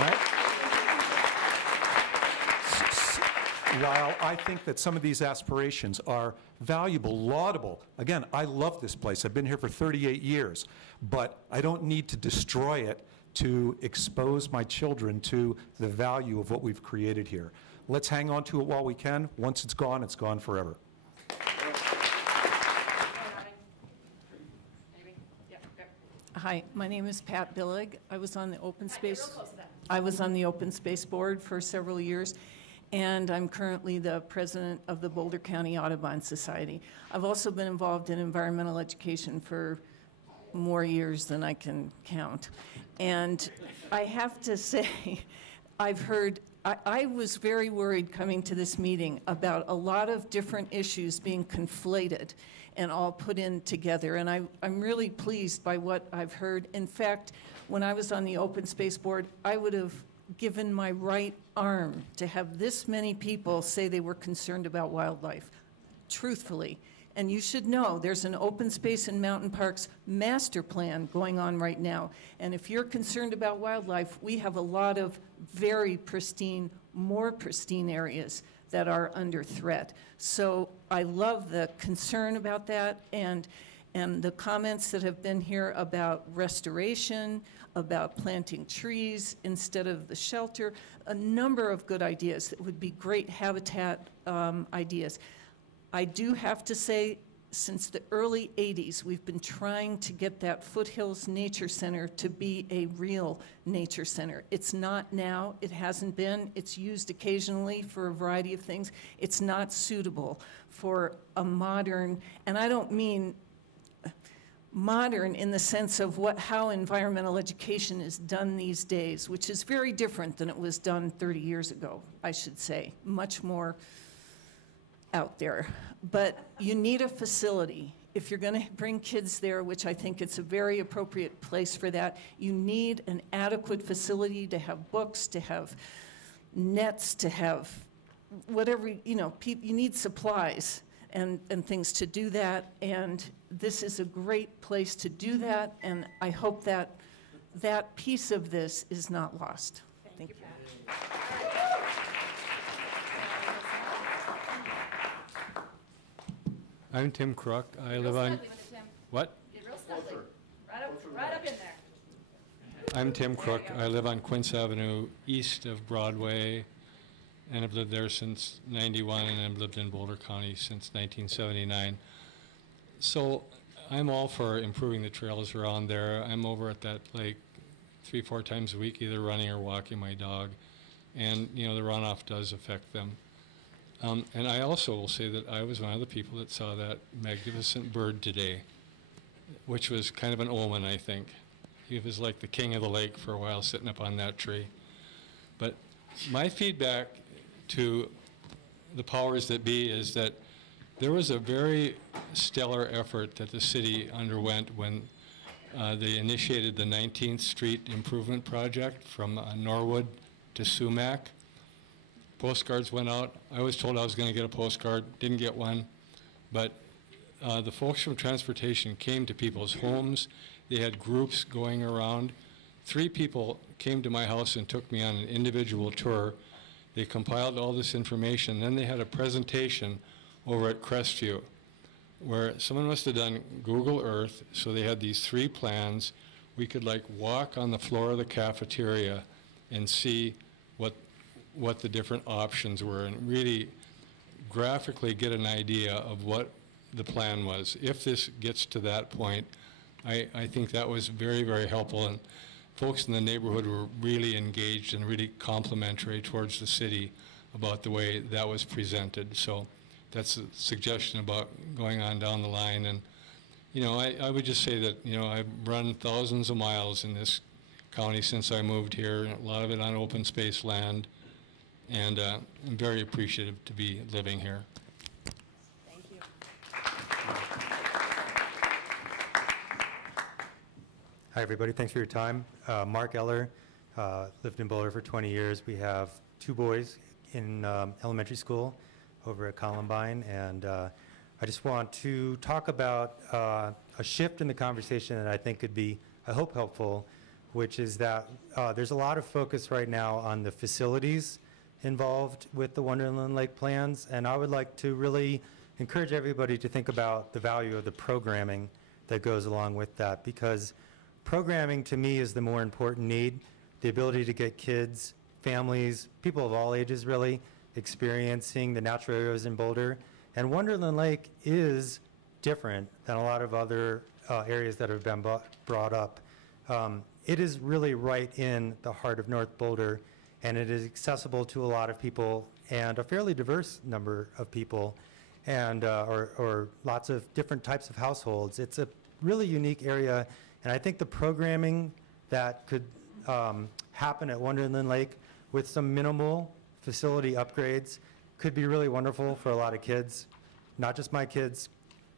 right? While I think that some of these aspirations are valuable, laudable, again, I love this place. I've been here for 38 years, but I don't need to destroy it to expose my children to the value of what we've created here. Let's hang on to it while we can. Once it's gone forever. Hi, my name is Pat Billig. I was on the open space. I was on the open space board for several years, and I'm currently the president of the Boulder County Audubon Society. I've also been involved in environmental education for more years than I can count. And I have to say, I was very worried coming to this meeting about a lot of different issues being conflated and all put in together. And I'm really pleased by what I've heard. In fact, when I was on the open space board, I would have given my right arm to have this many people say they were concerned about wildlife, truthfully. And you should know there's an open space and mountain parks master plan going on right now. And if you're concerned about wildlife, we have a lot of very pristine, more pristine areas that are under threat. So I love the concern about that and the comments that have been here about restoration, about planting trees instead of the shelter, a number of good ideas that would be great habitat ideas. I do have to say, since the early 80s, we've been trying to get that Foothills Nature Center to be a real nature center. It's not now, it hasn't been, it's used occasionally for a variety of things. It's not suitable for a modern, and I don't mean modern in the sense of how environmental education is done these days, which is very different than it was done 30 years ago, I should say, much more out there. But you need a facility. If you're going to bring kids there, which I think it's a very appropriate place for that, you need an adequate facility to have books, to have nets, to have whatever, you know, you need supplies and things to do that, and this is a great place to do that, and I hope that that piece of this is not lost. Thank you. I'm Tim Crook. I live on... What? Right up in there. I'm Tim Crook. I live on Quince Avenue, east of Broadway, and I've lived there since '91, and I've lived in Boulder County since 1979. So I'm all for improving the trails around there. I'm over at that lake 3-4 times a week, either running or walking my dog, and you know the runoff does affect them. And I also will say that I was one of the people that saw that magnificent bird today, which was kind of an omen, I think. He was like the king of the lake for a while, sitting up on that tree. But my feedback to the powers that be is that there was a very stellar effort that the city underwent when they initiated the 19th Street Improvement Project from Norwood to Sumac. Postcards went out. I was told I was going to get a postcard, didn't get one. But the folks from transportation came to people's homes. They had groups going around. 3 people came to my house and took me on an individual tour. They compiled all this information. Then they had a presentation over at Crestview where someone must have done Google Earth, so they had these 3 plans. We could like walk on the floor of the cafeteria and see what the different options were and really graphically get an idea of what the plan was. If this gets to that point, I think that was very, very helpful, and folks in the neighborhood were really engaged and really complimentary towards the city about the way that was presented. So that's a suggestion about going on down the line. And you know, I would just say that, you know, I've run thousands of miles in this county since I moved here, a lot of it on open space land, and I'm very appreciative to be living here. Thank you. Hi, everybody. Thanks for your time. Mark Eller, lived in Boulder for 20 years. We have 2 boys in elementary school over at Columbine, and I just want to talk about a shift in the conversation that I think could be, I hope, helpful, which is that there's a lot of focus right now on the facilities involved with the Wonderland Lake plans, and I would like to really encourage everybody to think about the value of the programming that goes along with that, because programming to me is the more important need, the ability to get kids, families, people of all ages really, experiencing the natural areas in Boulder. And Wonderland Lake is different than a lot of other areas that have been brought up. It is really right in the heart of North Boulder, and it is accessible to a lot of people and a fairly diverse number of people, and or lots of different types of households. It's a really unique area, and I think the programming that could happen at Wonderland Lake with some minimal facility upgrades could be really wonderful for a lot of kids, not just my kids,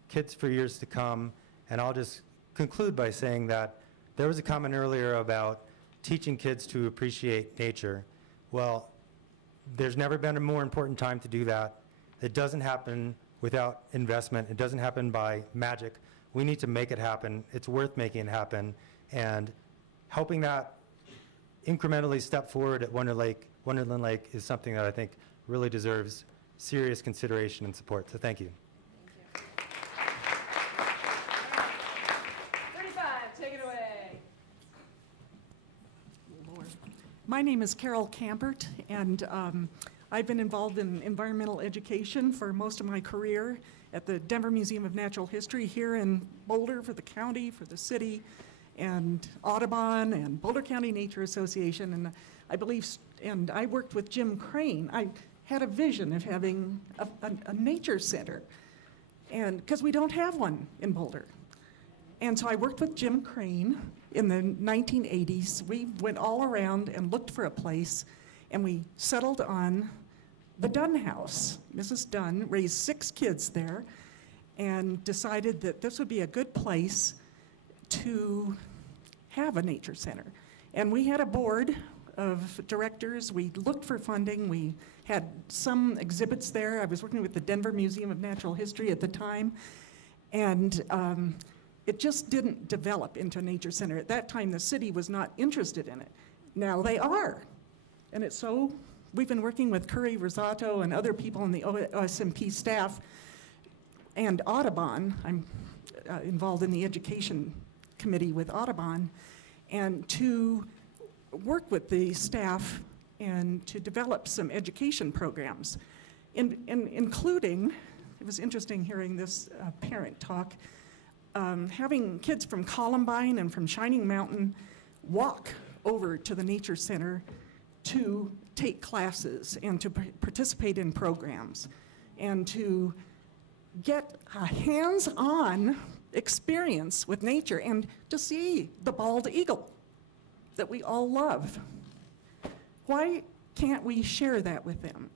kids for years to come. And I'll just conclude by saying that there was a comment earlier about teaching kids to appreciate nature. Well, there's never been a more important time to do that. It doesn't happen without investment. It doesn't happen by magic. We need to make it happen. It's worth making it happen. And helping that incrementally step forward at Wonderland Lake is something that I think really deserves serious consideration and support. So thank you. 35, take it away. My name is Carol Campert, and I've been involved in environmental education for most of my career at the Denver Museum of Natural History here in Boulder for the county, for the city, and Audubon and Boulder County Nature Association. And I believe, and I worked with Jim Crane. I had a vision of having a nature center, and because we don't have one in Boulder. And so I worked with Jim Crane in the 1980s. We went all around and looked for a place, and we settled on the Dunn House. Mrs. Dunn raised 6 kids there and decided that this would be a good place to have a nature center. And we had a board of directors. We looked for funding. We had some exhibits there. I was working with the Denver Museum of Natural History at the time, and it just didn't develop into a nature center. At that time, the city was not interested in it. Now they are. And it's so, we've been working with Curry Rosato and other people in the OSMP staff and Audubon. I'm involved in the education committee with Audubon, and to work with the staff and to develop some education programs, including, it was interesting hearing this parent talk, having kids from Columbine and from Shining Mountain walk over to the Nature Center to take classes and to participate in programs and to get a hands-on experience with nature and to see the bald eagle that we all love. Why can't we share that with them?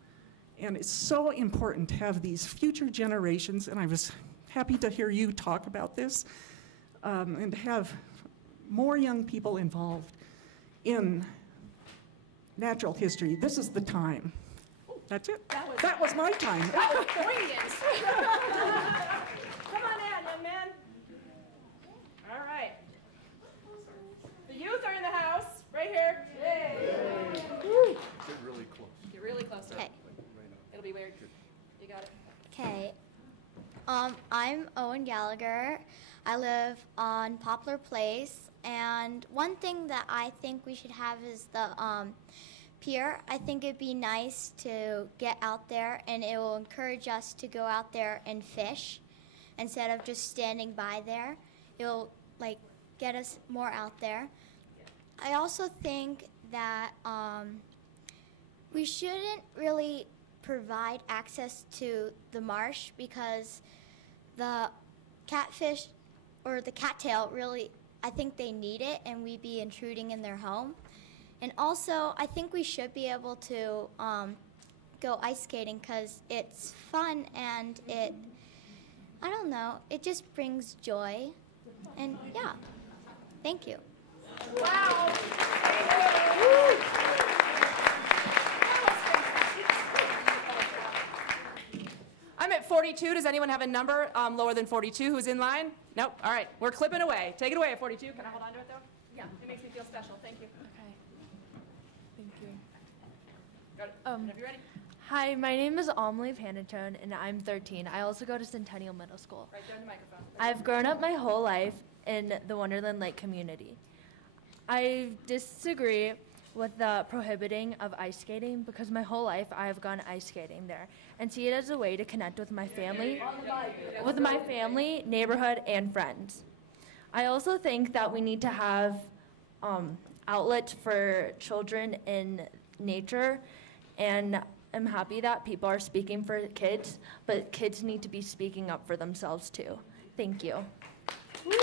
And it's so important to have these future generations, and I was happy to hear you talk about this, and to have more young people involved in natural history. This is the time. That's it. That was my time. That was poignant. Come on in, young man. All right. The youth are in the house, right here. Yay. Get really close. Get really close to it. Okay. It'll be weird. You got it. Okay. I'm Owen Gallagher. I live on Poplar Place, and one thing that I think we should have is the pier. I think it'd be nice to get out there, and it will encourage us to go out there and fish instead of just standing by there. It'll like get us more out there. I also think that we shouldn't really provide access to the marsh because the catfish or the cattail really, I think they need it, and we'd be intruding in their home. And also, I think we should be able to go ice skating because it's fun and it, I don't know, it just brings joy. And yeah, thank you. Wow. I'm at 42. Does anyone have a number lower than 42 who's in line? Nope. All right. We're clipping away. Take it away at 42. Can I hold on to it, though? Yeah. It makes me feel special. Thank you. Okay. Thank you. Got it. Are you ready? Hi, my name is Amelie Panatone, and I'm 13. I also go to Centennial Middle School. Right down the microphone. I've grown up my whole life in the Wonderland Lake community. I disagree with the prohibiting of ice skating because my whole life I have gone ice skating there and see it as a way to connect with my family, neighborhood, and friends. I also think that we need to have outlets for children in nature, and I'm happy that people are speaking for kids, but kids need to be speaking up for themselves too. Thank you. Woo.